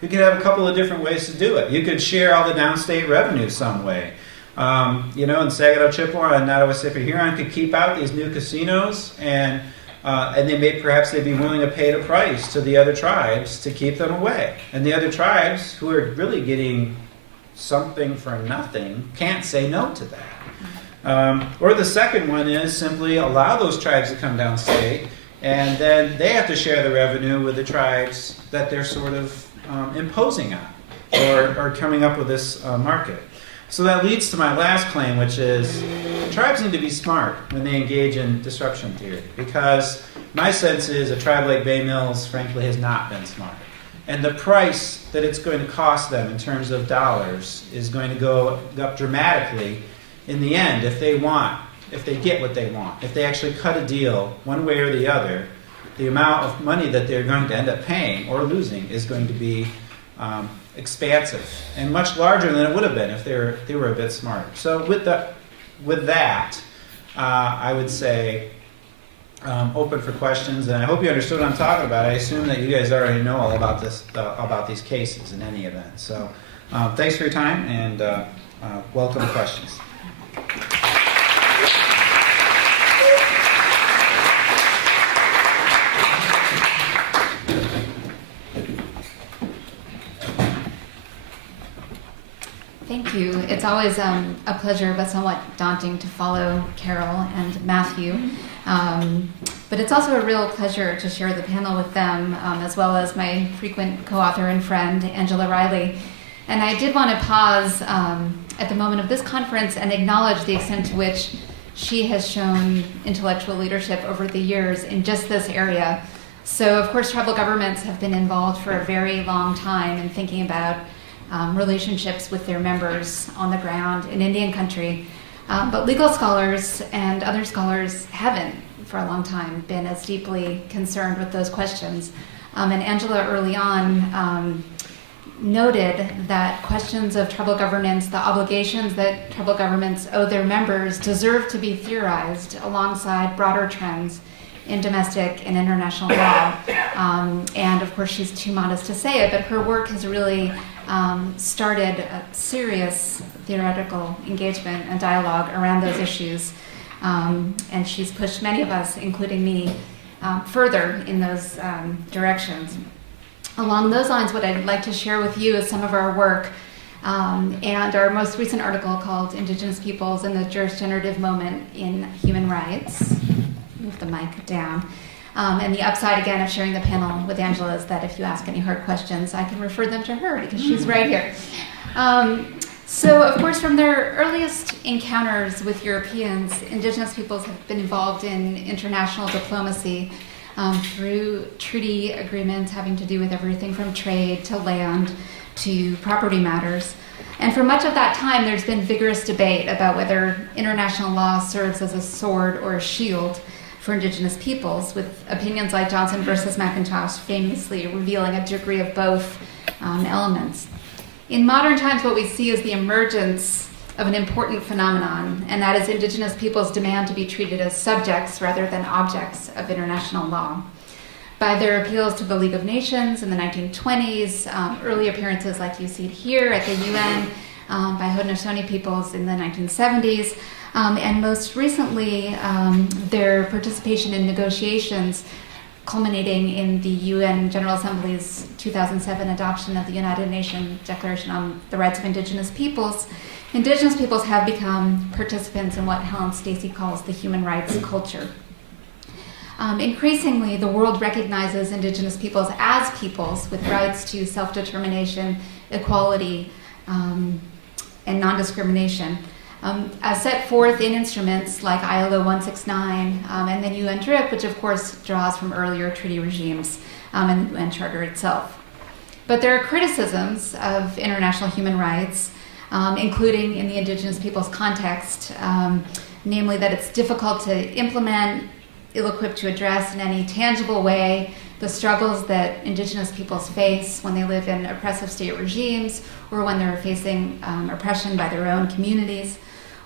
You could have a couple of different ways to do it. You could share all the downstate revenue some way. And Saginaw Chippewa and Nanawasepi Huron could keep out these new casinos, and they'd be willing to pay the price to the other tribes to keep them away. And the other tribes, who are really getting something for nothing, can't say no to that. Or the second one is simply allow those tribes to come downstate, and then they have to share the revenue with the tribes that they're sort of imposing on, or coming up with this market. So that leads to my last claim, which is tribes need to be smart when they engage in disruption theory, because my sense is a tribe like Bay Mills, frankly, has not been smart. And the price that it's going to cost them in terms of dollars is going to go up dramatically in the end if they get what they want. If they actually cut a deal one way or the other, the amount of money that they're going to end up paying or losing is going to be expansive and much larger than it would have been if they were a bit smarter. So with that, I would say open for questions, and I hope you understood what I'm talking about. I assume that you guys already know all about this, about these cases in any event. So thanks for your time, and welcome questions. Thank you. It's always a pleasure, but somewhat daunting, to follow Carole and Matthew. But it's also a real pleasure to share the panel with them, as well as my frequent co-author and friend, Angela Riley. And I did want to pause at the moment of this conference and acknowledge the extent to which she has shown intellectual leadership over the years in just this area. So, of course, tribal governments have been involved for a very long time in thinking about relationships with their members on the ground in Indian country. But legal scholars and other scholars haven't, for a long time, been as deeply concerned with those questions. And Angela early on noted that questions of tribal governance, the obligations that tribal governments owe their members, deserve to be theorized alongside broader trends in domestic and international law. And of course, she's too modest to say it, but her work has really started a serious theoretical engagement and dialogue around those issues. And she's pushed many of us, including me, further in those directions. Along those lines, what I'd like to share with you is some of our work and our most recent article called Indigenous Peoples and the Jurisgenerative Moment in Human Rights. Move the mic down. And the upside, again, of sharing the panel with Angela is that if you ask any hard questions, I can refer them to her because she's right here. So, of course, from their earliest encounters with Europeans, Indigenous peoples have been involved in international diplomacy through treaty agreements having to do with everything from trade to land to property matters. And for much of that time, there's been vigorous debate about whether international law serves as a sword or a shield for Indigenous peoples, with opinions like Johnson versus McIntosh famously revealing a degree of both elements. In modern times, what we see is the emergence of an important phenomenon, and that is Indigenous peoples' demand to be treated as subjects rather than objects of international law. By their appeals to the League of Nations in the 1920s, early appearances like you see here at the UN by Haudenosaunee peoples in the 1970s, and most recently their participation in negotiations culminating in the UN General Assembly's 2007 adoption of the United Nations Declaration on the Rights of Indigenous Peoples. Indigenous peoples have become participants in what Helen Stacey calls the human rights culture. Increasingly, the world recognizes Indigenous peoples as peoples with rights to self-determination, equality, and non-discrimination, as set forth in instruments like ILO 169 and the UN DRIP, which of course draws from earlier treaty regimes and the UN Charter itself. But there are criticisms of international human rights, including in the Indigenous peoples context, namely that it's difficult to implement, ill-equipped to address in any tangible way the struggles that Indigenous peoples face when they live in oppressive state regimes or when they're facing oppression by their own communities.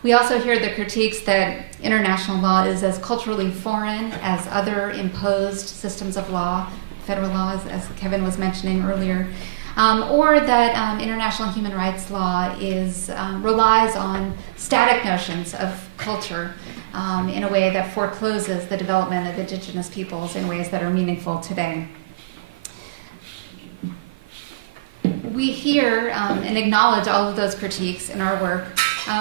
We also hear the critiques that international law is as culturally foreign as other imposed systems of law, federal laws, as Kevin was mentioning earlier, or that international human rights law relies on static notions of culture in a way that forecloses the development of Indigenous peoples in ways that are meaningful today. We hear and acknowledge all of those critiques in our work,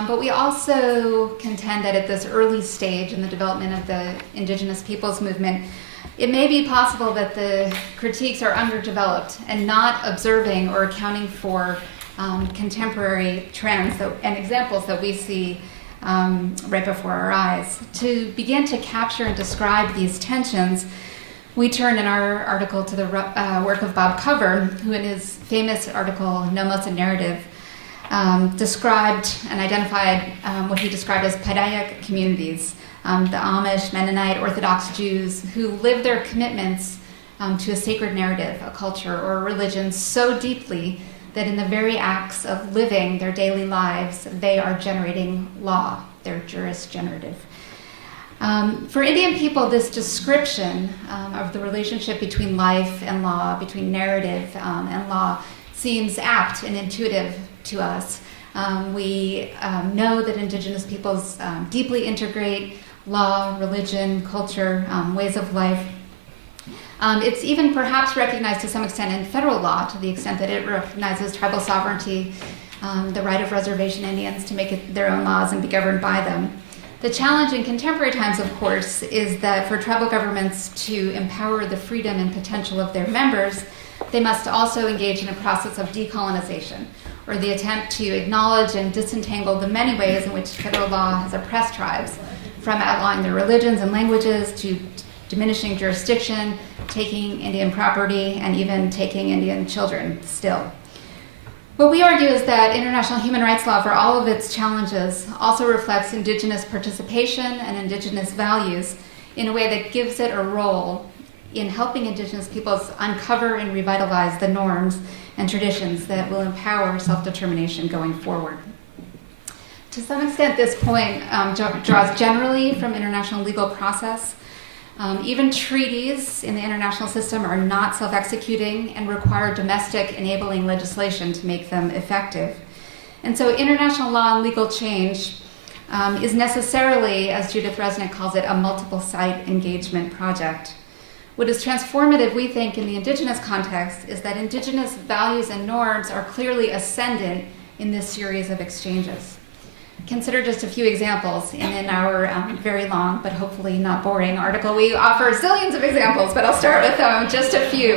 but we also contend that at this early stage in the development of the Indigenous peoples movement, it may be possible that the critiques are underdeveloped and not observing or accounting for contemporary trends and examples that we see right before our eyes. To begin to capture and describe these tensions, we turn in our article to the work of Bob Cover, who in his famous article, Nomos, a Narrative, described and identified what he described as Paideia communities, the Amish, Mennonite, Orthodox Jews who live their commitments to a sacred narrative, a culture, or a religion so deeply that in the very acts of living their daily lives, they are generating law. They're juris generative. For Indian people, this description of the relationship between life and law, between narrative and law, seems apt and intuitive to us. We know that Indigenous peoples deeply integrate law, religion, culture, ways of life. It's even perhaps recognized to some extent in federal law, to the extent that it recognizes tribal sovereignty, the right of reservation Indians to make their own laws and be governed by them. The challenge in contemporary times, of course, is that for tribal governments to empower the freedom and potential of their members, they must also engage in a process of decolonization, or the attempt to acknowledge and disentangle the many ways in which federal law has oppressed tribes, from outlawing their religions and languages to diminishing jurisdiction, taking Indian property, and even taking Indian children still. What we argue is that international human rights law, for all of its challenges, also reflects Indigenous participation and Indigenous values in a way that gives it a role in helping Indigenous peoples uncover and revitalize the norms and traditions that will empower self-determination going forward. To some extent, this point draws generally from international legal process. Even treaties in the international system are not self-executing and require domestic enabling legislation to make them effective. And so international law and legal change is necessarily, as Judith Resnick calls it, a multiple site engagement project. What is transformative, we think, in the Indigenous context is that Indigenous values and norms are clearly ascendant in this series of exchanges. Consider just a few examples. In our very long, but hopefully not boring article, we offer zillions of examples, but I'll start with just a few.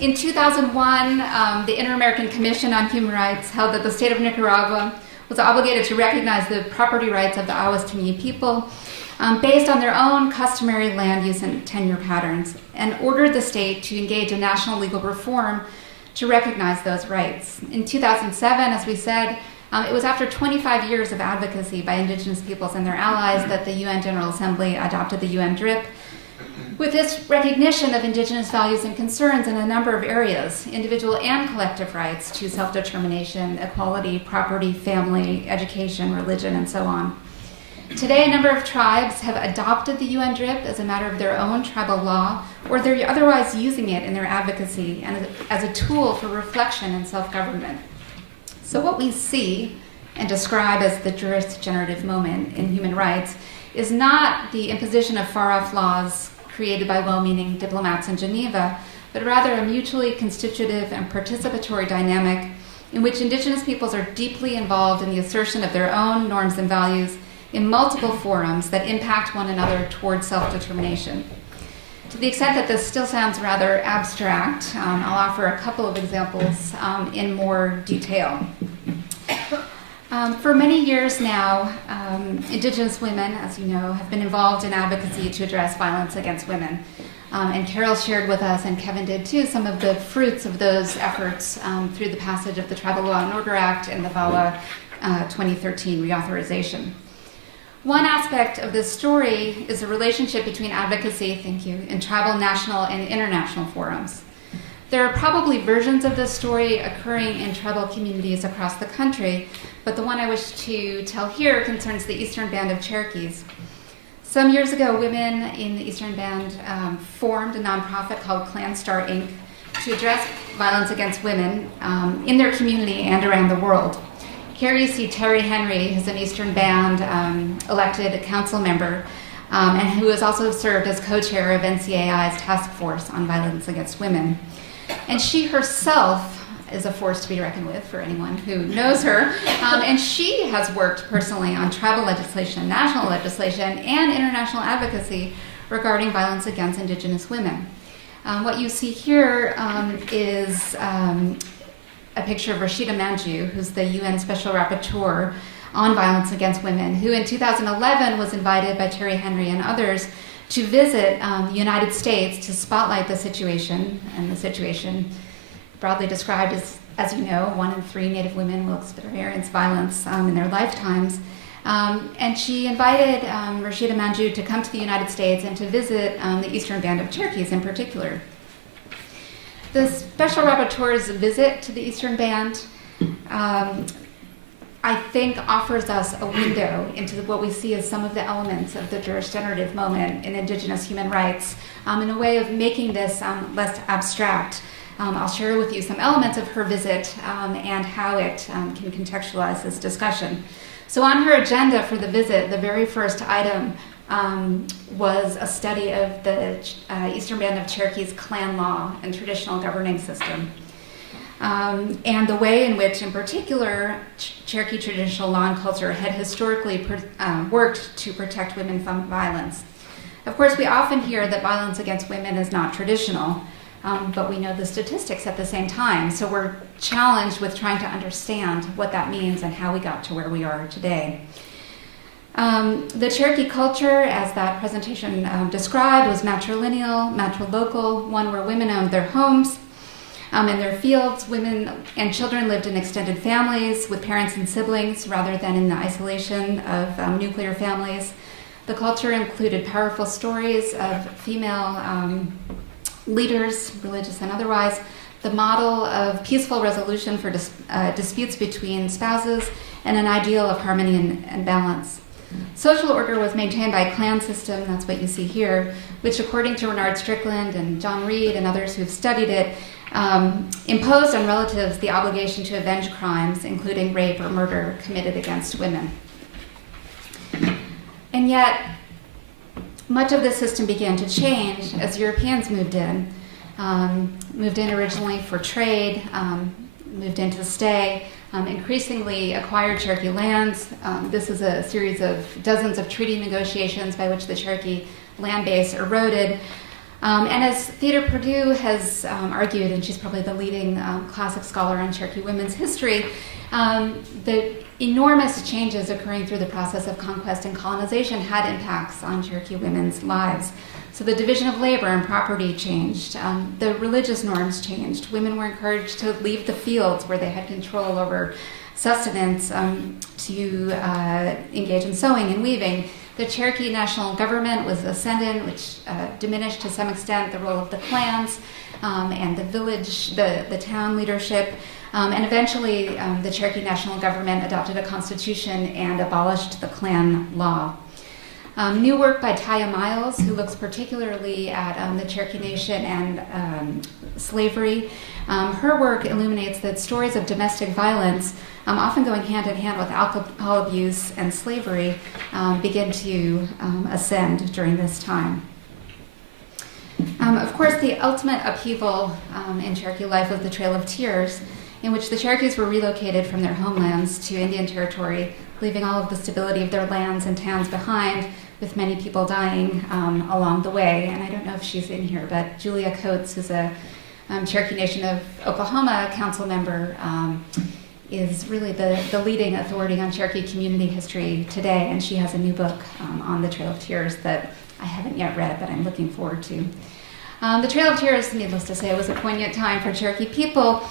In 2001, the Inter-American Commission on Human Rights held that the state of Nicaragua was obligated to recognize the property rights of the Awas-Timi people based on their own customary land use and tenure patterns, and ordered the state to engage in national legal reform to recognize those rights. In 2007, as we said, it was after 25 years of advocacy by Indigenous peoples and their allies that the UN General Assembly adopted the UN DRIP, with this recognition of Indigenous values and concerns in a number of areas, individual and collective rights to self-determination, equality, property, family, education, religion, and so on. Today, a number of tribes have adopted the UN DRIP as a matter of their own tribal law, or they're otherwise using it in their advocacy and as a tool for reflection and self-government. So what we see and describe as the jurisgenerative moment in human rights is not the imposition of far-off laws created by well-meaning diplomats in Geneva, but rather a mutually constitutive and participatory dynamic in which Indigenous peoples are deeply involved in the assertion of their own norms and values in multiple forums that impact one another towards self-determination. To the extent that this still sounds rather abstract, I'll offer a couple of examples in more detail. For many years now, Indigenous women, as you know, have been involved in advocacy to address violence against women. And Carole shared with us, and Kevin did too, some of the fruits of those efforts through the passage of the Tribal Law and Order Act and the VAWA 2013 reauthorization. One aspect of this story is the relationship between advocacy, thank you, in tribal, national, and international forums. There are probably versions of this story occurring in tribal communities across the country, but the one I wish to tell here concerns the Eastern Band of Cherokees. Some years ago, women in the Eastern Band formed a nonprofit called Clan Star Inc. to address violence against women in their community and around the world. Here you see Terry Henry, who's an Eastern Band elected council member, and who has also served as co-chair of NCAI's task force on violence against women. And she herself is a force to be reckoned with for anyone who knows her. And she has worked personally on tribal legislation, national legislation, and international advocacy regarding violence against Indigenous women. What you see here is a picture of Rashida Manjoo, who's the UN Special Rapporteur on violence against women, who in 2011 was invited by Terry Henry and others to visit the United States to spotlight the situation, and the situation broadly described as you know, 1 in 3 Native women will experience violence in their lifetimes. And she invited Rashida Manjoo to come to the United States and to visit the Eastern Band of Cherokees in particular. The Special Rapporteur's visit to the Eastern Band I think offers us a window into what we see as some of the elements of the jurisgenerative moment in Indigenous human rights in a way of making this less abstract. I'll share with you some elements of her visit and how it can contextualize this discussion. So on her agenda for the visit, the very first item was a study of the Eastern Band of Cherokee's clan law and traditional governing system. And the way in which, in particular, Cherokee traditional law and culture had historically worked to protect women from violence. Of course, we often hear that violence against women is not traditional, but we know the statistics at the same time. So we're challenged with trying to understand what that means and how we got to where we are today. The Cherokee culture, as that presentation described, was matrilineal, matrilocal, one where women owned their homes. In their fields, women and children lived in extended families with parents and siblings rather than in the isolation of nuclear families. The culture included powerful stories of female leaders, religious and otherwise, the model of peaceful resolution for disputes between spouses, and an ideal of harmony and balance. Social order was maintained by a clan system, that's what you see here, which according to Renard Strickland and John Reed and others who've studied it, imposed on relatives the obligation to avenge crimes, including rape or murder committed against women. And yet, much of this system began to change as Europeans moved in originally for trade, moved in to stay, increasingly acquired Cherokee lands. This is a series of dozens of treaty negotiations by which the Cherokee land base eroded. And as Theodore Perdue has argued, and she's probably the leading classic scholar on Cherokee women's history, the enormous changes occurring through the process of conquest and colonization had impacts on Cherokee women's lives. So the division of labor and property changed. The religious norms changed. Women were encouraged to leave the fields where they had control over sustenance to engage in sewing and weaving. The Cherokee national government was ascendant, which diminished to some extent the role of the clans and the village, the town leadership. And eventually, the Cherokee national government adopted a constitution and abolished the clan law. New work by Taya Miles, who looks particularly at the Cherokee Nation and slavery. Her work illuminates that stories of domestic violence, often going hand in hand with alcohol abuse and slavery, begin to ascend during this time. Of course, the ultimate upheaval in Cherokee life was the Trail of Tears, in which the Cherokees were relocated from their homelands to Indian Territory, leaving all of the stability of their lands and towns behind, with many people dying along the way. And I don't know if she's in here, but Julia Coates, who's a Cherokee Nation of Oklahoma council member, is really the leading authority on Cherokee community history today, and she has a new book on the Trail of Tears that I haven't yet read, but I'm looking forward to. The Trail of Tears, needless to say, was a poignant time for Cherokee people,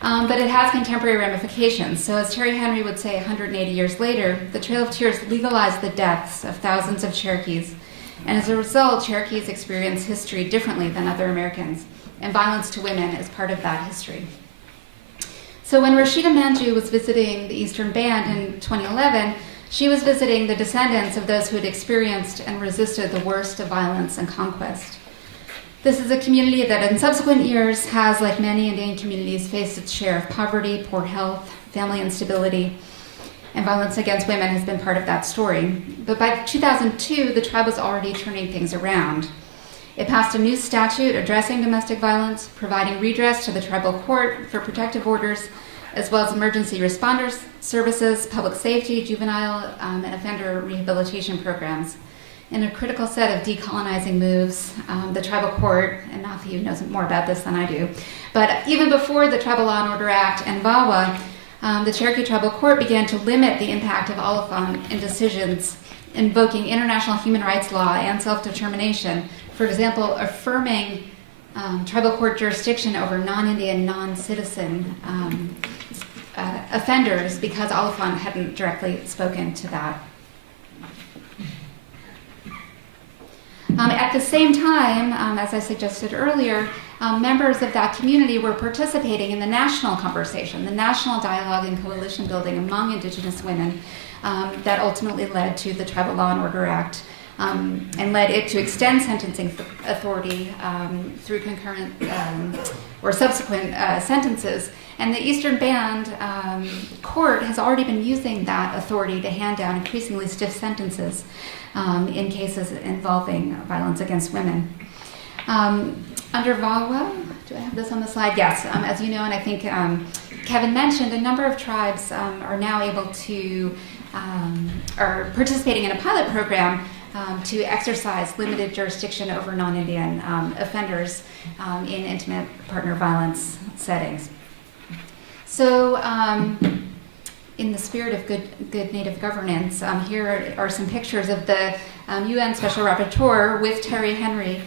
but it has contemporary ramifications. So as Terry Henry would say 180 years later, the Trail of Tears legalized the deaths of thousands of Cherokees, and as a result, Cherokees experience history differently than other Americans, and violence to women is part of that history. So when Rashida Manju was visiting the Eastern Band in 2011, she was visiting the descendants of those who had experienced and resisted the worst of violence and conquest. This is a community that in subsequent years has, like many Indian communities, faced its share of poverty, poor health, family instability, and violence against women has been part of that story. But by 2002, the tribe was already turning things around. It passed a new statute addressing domestic violence, providing redress to the tribal court for protective orders, as well as emergency responders services, public safety, juvenile and offender rehabilitation programs. In a critical set of decolonizing moves, the tribal court, and Matthew knows more about this than I do, but even before the Tribal Law and Order Act and VAWA, the Cherokee Tribal Court began to limit the impact of Oliphant in decisions invoking international human rights law and self-determination. For example, affirming tribal court jurisdiction over non-Indian, non-citizen offenders because Oliphant hadn't directly spoken to that. At the same time, as I suggested earlier, members of that community were participating in the national conversation, the national dialogue and coalition building among Indigenous women that ultimately led to the Tribal Law and Order Act and led it to extend sentencing authority through concurrent or subsequent sentences. And the Eastern Band court has already been using that authority to hand down increasingly stiff sentences in cases involving violence against women. Under VAWA, do I have this on the slide? Yes, as you know, and I think Kevin mentioned, a number of tribes are now able to, are participating in a pilot program to exercise limited jurisdiction over non-Indian offenders in intimate partner violence settings. So, in the spirit of good Native governance, here are some pictures of the UN Special Rapporteur with Terry Henry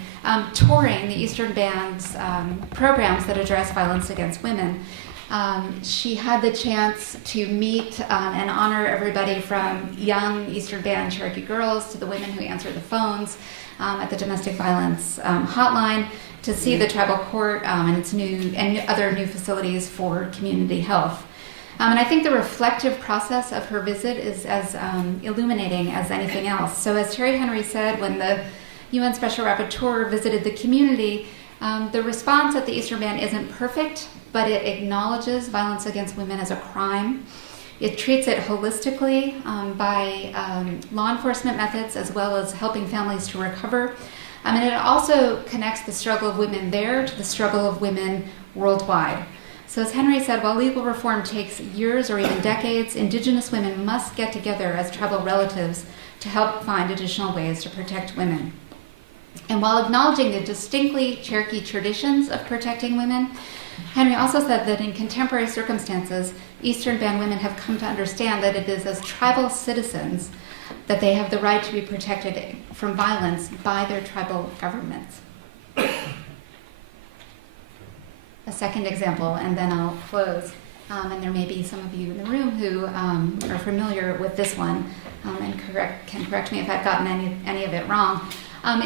touring the Eastern Band's programs that address violence against women. She had the chance to meet and honor everybody from young Eastern Band Cherokee girls to the women who answer the phones at the domestic violence hotline, to see the tribal court and its new and other new facilities for community health. And I think the reflective process of her visit is as illuminating as anything else. So as Terry Henry said, when the UN Special Rapporteur visited the community, the response at the Eastern Band isn't perfect, but it acknowledges violence against women as a crime. It treats it holistically by law enforcement methods as well as helping families to recover. And it also connects the struggle of women there to the struggle of women worldwide. So as Henry said, while legal reform takes years or even decades, Indigenous women must get together as tribal relatives to help find additional ways to protect women. And while acknowledging the distinctly Cherokee traditions of protecting women, Henry also said that in contemporary circumstances, Eastern Band women have come to understand that it is as tribal citizens that they have the right to be protected from violence by their tribal governments. A second example, and then I'll close. And there may be some of you in the room who are familiar with this one and can correct me if I've gotten any of it wrong.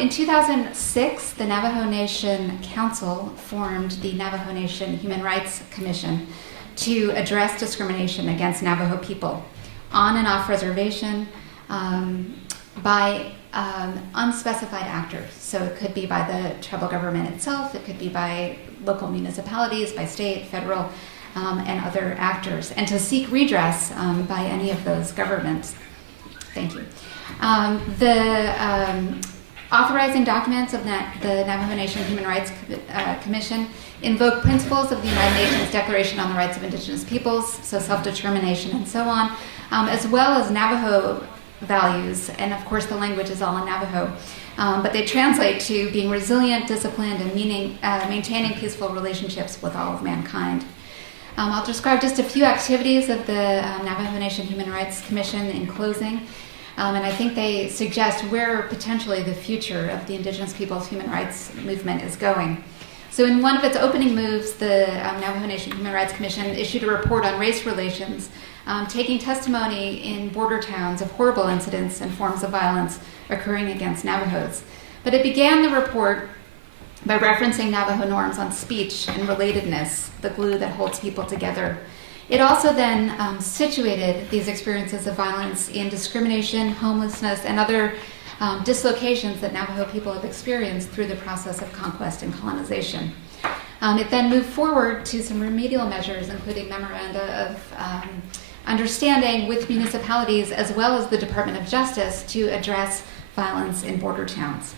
In 2006, the Navajo Nation Council formed the Navajo Nation Human Rights Commission to address discrimination against Navajo people on and off reservation by unspecified actors. So it could be by the tribal government itself, it could be by local municipalities, by state, federal, and other actors, and to seek redress by any of those governments. Thank you. The authorizing documents of the Navajo Nation Human Rights Commission invoke principles of the United Nations Declaration on the Rights of Indigenous Peoples, so self-determination and so on, as well as Navajo values, and of course the language is all in Navajo, but they translate to being resilient, disciplined, and maintaining peaceful relationships with all of mankind. I'll describe just a few activities of the Navajo Nation Human Rights Commission in closing, and I think they suggest where potentially the future of the Indigenous people's human rights movement is going. So in one of its opening moves, the Navajo Nation Human Rights Commission issued a report on race relations, taking testimony in border towns of horrible incidents and forms of violence occurring against Navajos. But it began the report by referencing Navajo norms on speech and relatedness, the glue that holds people together. It also then situated these experiences of violence in discrimination, homelessness, and other dislocations that Navajo people have experienced through the process of conquest and colonization. It then moved forward to some remedial measures, including memoranda of understanding with municipalities as well as the Department of Justice to address violence in border towns.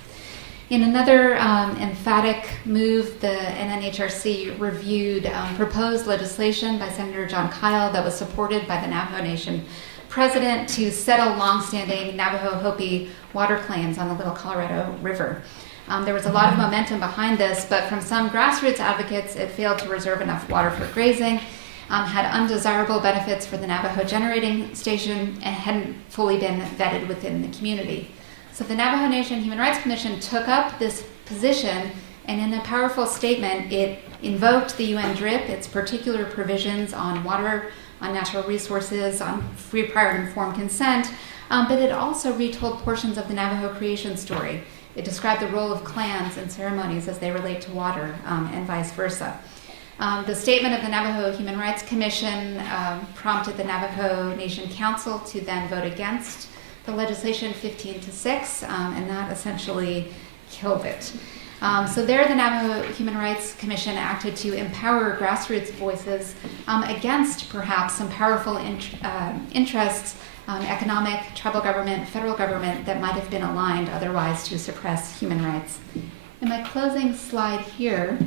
In another emphatic move, the NNHRC reviewed proposed legislation by Senator John Kyle that was supported by the Navajo Nation president to settle longstanding Navajo Hopi water claims on the Little Colorado River. There was a lot of momentum behind this, but from some grassroots advocates, it failed to reserve enough water for grazing, had undesirable benefits for the Navajo generating station, and hadn't fully been vetted within the community. So the Navajo Nation Human Rights Commission took up this position, and in a powerful statement, it invoked the UN DRIP, its particular provisions on water, on natural resources, on free, prior, and informed consent, but it also retold portions of the Navajo creation story. It described the role of clans and ceremonies as they relate to water, and vice versa. The statement of the Navajo Human Rights Commission prompted the Navajo Nation Council to then vote against the legislation 15-6, and that essentially killed it. So there, the Navajo Human Rights Commission acted to empower grassroots voices against perhaps some powerful interests, economic, tribal government, federal government, that might have been aligned otherwise to suppress human rights. In my closing slide here,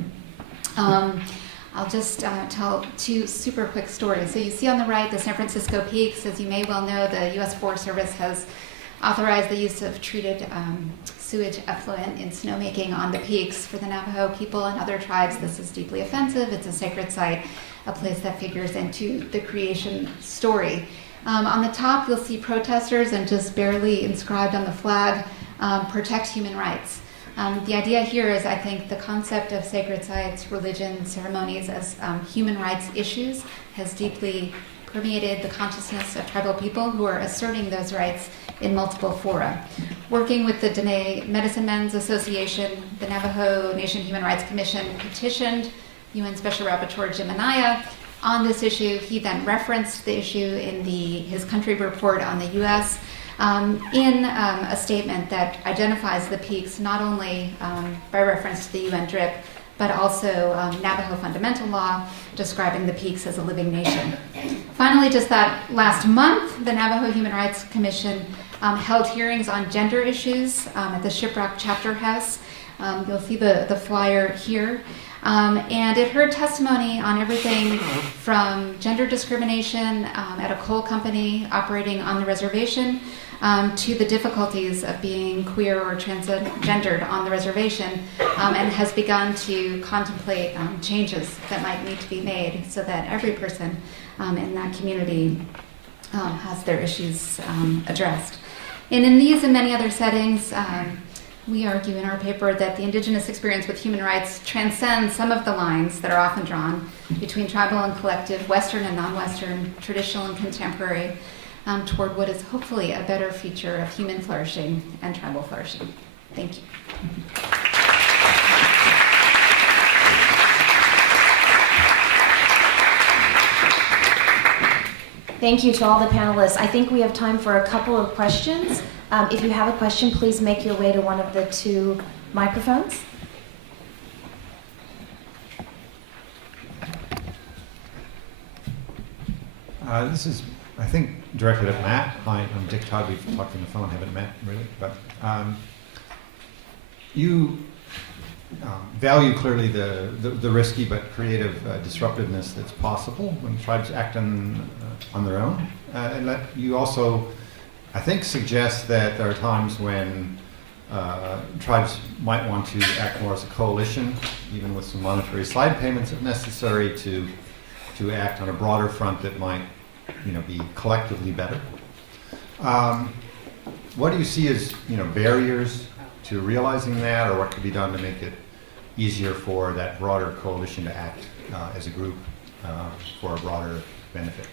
I'll just tell two super quick stories. So you see on the right the San Francisco Peaks. As you may well know, the U.S. Forest Service has authorized the use of treated sewage effluent in snowmaking on the peaks. For the Navajo people and other tribes, this is deeply offensive. It's a sacred site, a place that figures into the creation story. On the top, you'll see protesters, and just barely inscribed on the flag, protect human rights. The idea here is, I think, the concept of sacred sites, religion, ceremonies as human rights issues has deeply permeated the consciousness of tribal people who are asserting those rights in multiple fora. Working with the Dene Medicine Men's Association, the Navajo Nation Human Rights Commission petitioned UN Special Rapporteur Jim Anaya on this issue. He then referenced the issue in his country report on the U.S., in a statement that identifies the peaks not only by reference to the UN DRIP, but also Navajo fundamental law describing the peaks as a living nation. Finally, just that last month, the Navajo Human Rights Commission held hearings on gender issues at the Shiprock Chapter House. You'll see the flyer here. And it heard testimony on everything from gender discrimination at a coal company operating on the reservation to the difficulties of being queer or transgendered on the reservation, and has begun to contemplate changes that might need to be made so that every person in that community has their issues addressed. And in these and many other settings, we argue in our paper that the Indigenous experience with human rights transcends some of the lines that are often drawn between tribal and collective, Western and non-Western, traditional and contemporary, toward what is hopefully a better future of human flourishing and tribal flourishing. Thank you. Thank you to all the panelists. I think we have time for a couple of questions. If you have a question, please make your way to one of the two microphones. This is, I think, directed at Matt. Hi, I'm Dick Todd. We've talked on the phone, haven't met really, but you value clearly the risky but creative disruptiveness that's possible when tribes act on their own, and that you also, I think, suggest that there are times when tribes might want to act more as a coalition, even with some monetary side payments if necessary, to act on a broader front that might, be collectively better. What do you see as, barriers to realizing that, or what could be done to make it easier for that broader coalition to act as a group for a broader benefit?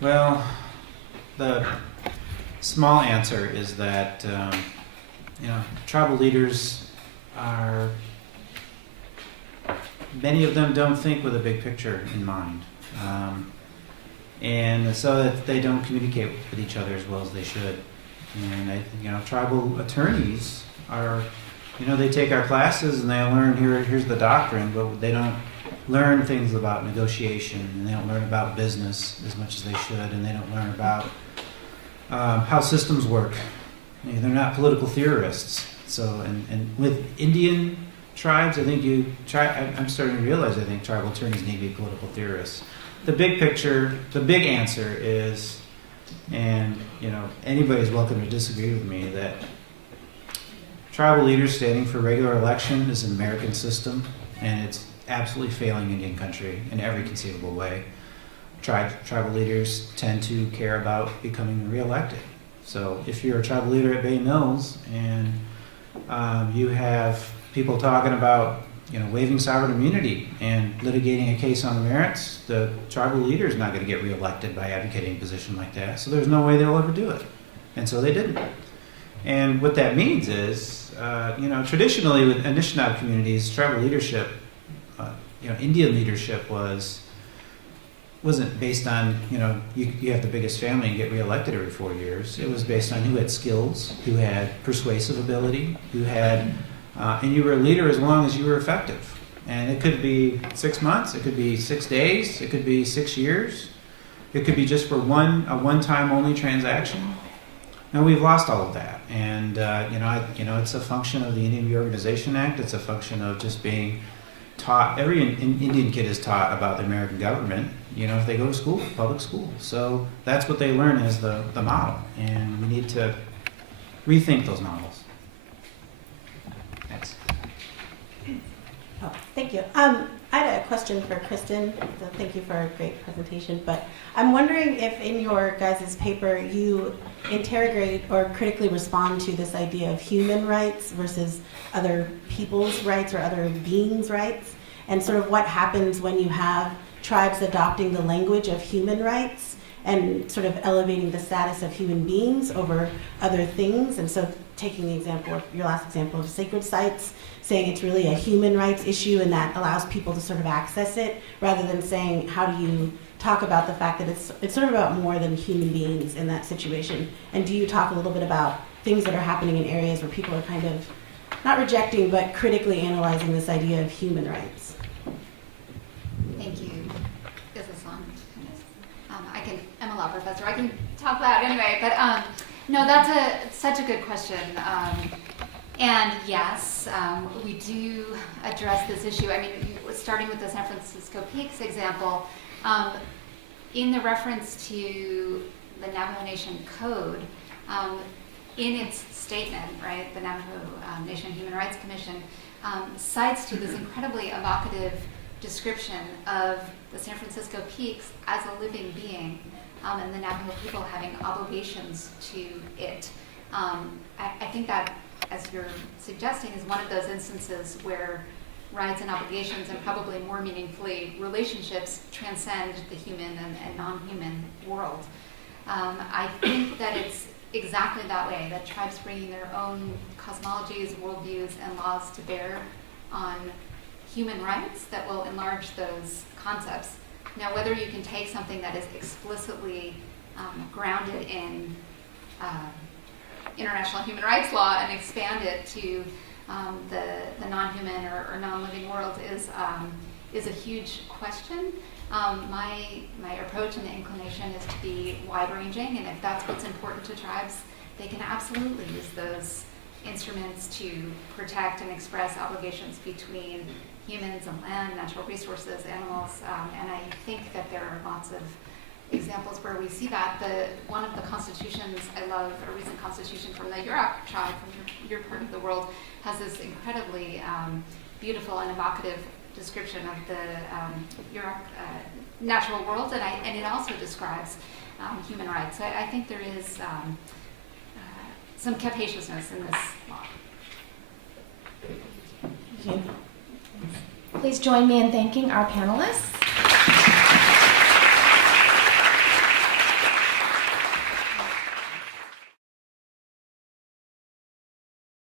Well, the small answer is that tribal leaders are, many of them don't think with a big picture in mind, and so that they don't communicate with each other as well as they should. And I think tribal attorneys are, they take our classes and they learn here's the doctrine, but they don't learn things about negotiation, and they don't learn about business as much as they should, and they don't learn about how systems work. They're not political theorists. So, and with Indian tribes, I think I'm starting to realize, I think tribal attorneys need to be political theorists. The big picture, the big answer is, and anybody's welcome to disagree with me, that tribal leaders standing for regular election is an American system, and it's absolutely failing Indian country in every conceivable way. Tribal leaders tend to care about becoming reelected. So if you're a tribal leader at Bay Mills and you have people talking about waiving sovereign immunity and litigating a case on the merits, the tribal leader is not going to get reelected by advocating a position like that. So there's no way they'll ever do it. And so they didn't. And what that means is, traditionally with Anishinaabe communities, tribal leadership, Indian leadership wasn't based on, you have the biggest family and get reelected every 4 years. It was based on who had skills, who had persuasive ability, who had, and you were a leader as long as you were effective. And it could be 6 months, it could be 6 days, it could be 6 years, it could be just for a one-time only transaction. Now we've lost all of that, and it's a function of the Indian Reorganization Act. It's a function of just being taught. Every Indian kid is taught about the American government, if they go to school, public school. So that's what they learn as the model, and we need to rethink those models. Thanks. Oh, thank you. I had a question for Kristen. So thank you for a great presentation. But I'm wondering if in your guys' paper you interrogate or critically respond to this idea of human rights versus other people's rights or other beings' rights, and sort of what happens when you have tribes adopting the language of human rights and sort of elevating the status of human beings over other things. And so taking the example of your last example of sacred sites, saying it's really a human rights issue and that allows people to sort of access it, rather than saying how do you talk about the fact that it's sort of about more than human beings in that situation. And do you talk a little bit about things that are happening in areas where people are kind of not rejecting but critically analyzing this idea of human rights? Thank you. Is this on? I'm a law professor. I can talk loud anyway, but no, that's such a good question. And yes, we do address this issue. I mean, starting with the San Francisco Peaks example, in the reference to the Navajo Nation Code, in its statement, right, the Navajo Nation Human Rights Commission cites to this incredibly evocative description of the San Francisco Peaks as a living being, and the Navajo people having obligations to it. I think that, as you're suggesting, is one of those instances where rights and obligations, and probably more meaningfully, relationships transcend the human and non-human world. I think that it's exactly that way, that tribes bringing their own cosmologies, worldviews, and laws to bear on human rights that will enlarge those concepts. Now, whether you can take something that is explicitly grounded in international human rights law and expand it to the non-human or non-living world is a huge question. My approach and inclination is to be wide-ranging, and if that's what's important to tribes, they can absolutely use those instruments to protect and express obligations between humans and land, natural resources, animals, and I think that there are lots of examples where we see that. One of the constitutions I love, a recent constitution from the Yurok tribe, from your part of the world, has this incredibly beautiful and evocative description of the Yurok natural world, and it also describes human rights. So I think there is some capaciousness in this law. Please join me in thanking our panelists.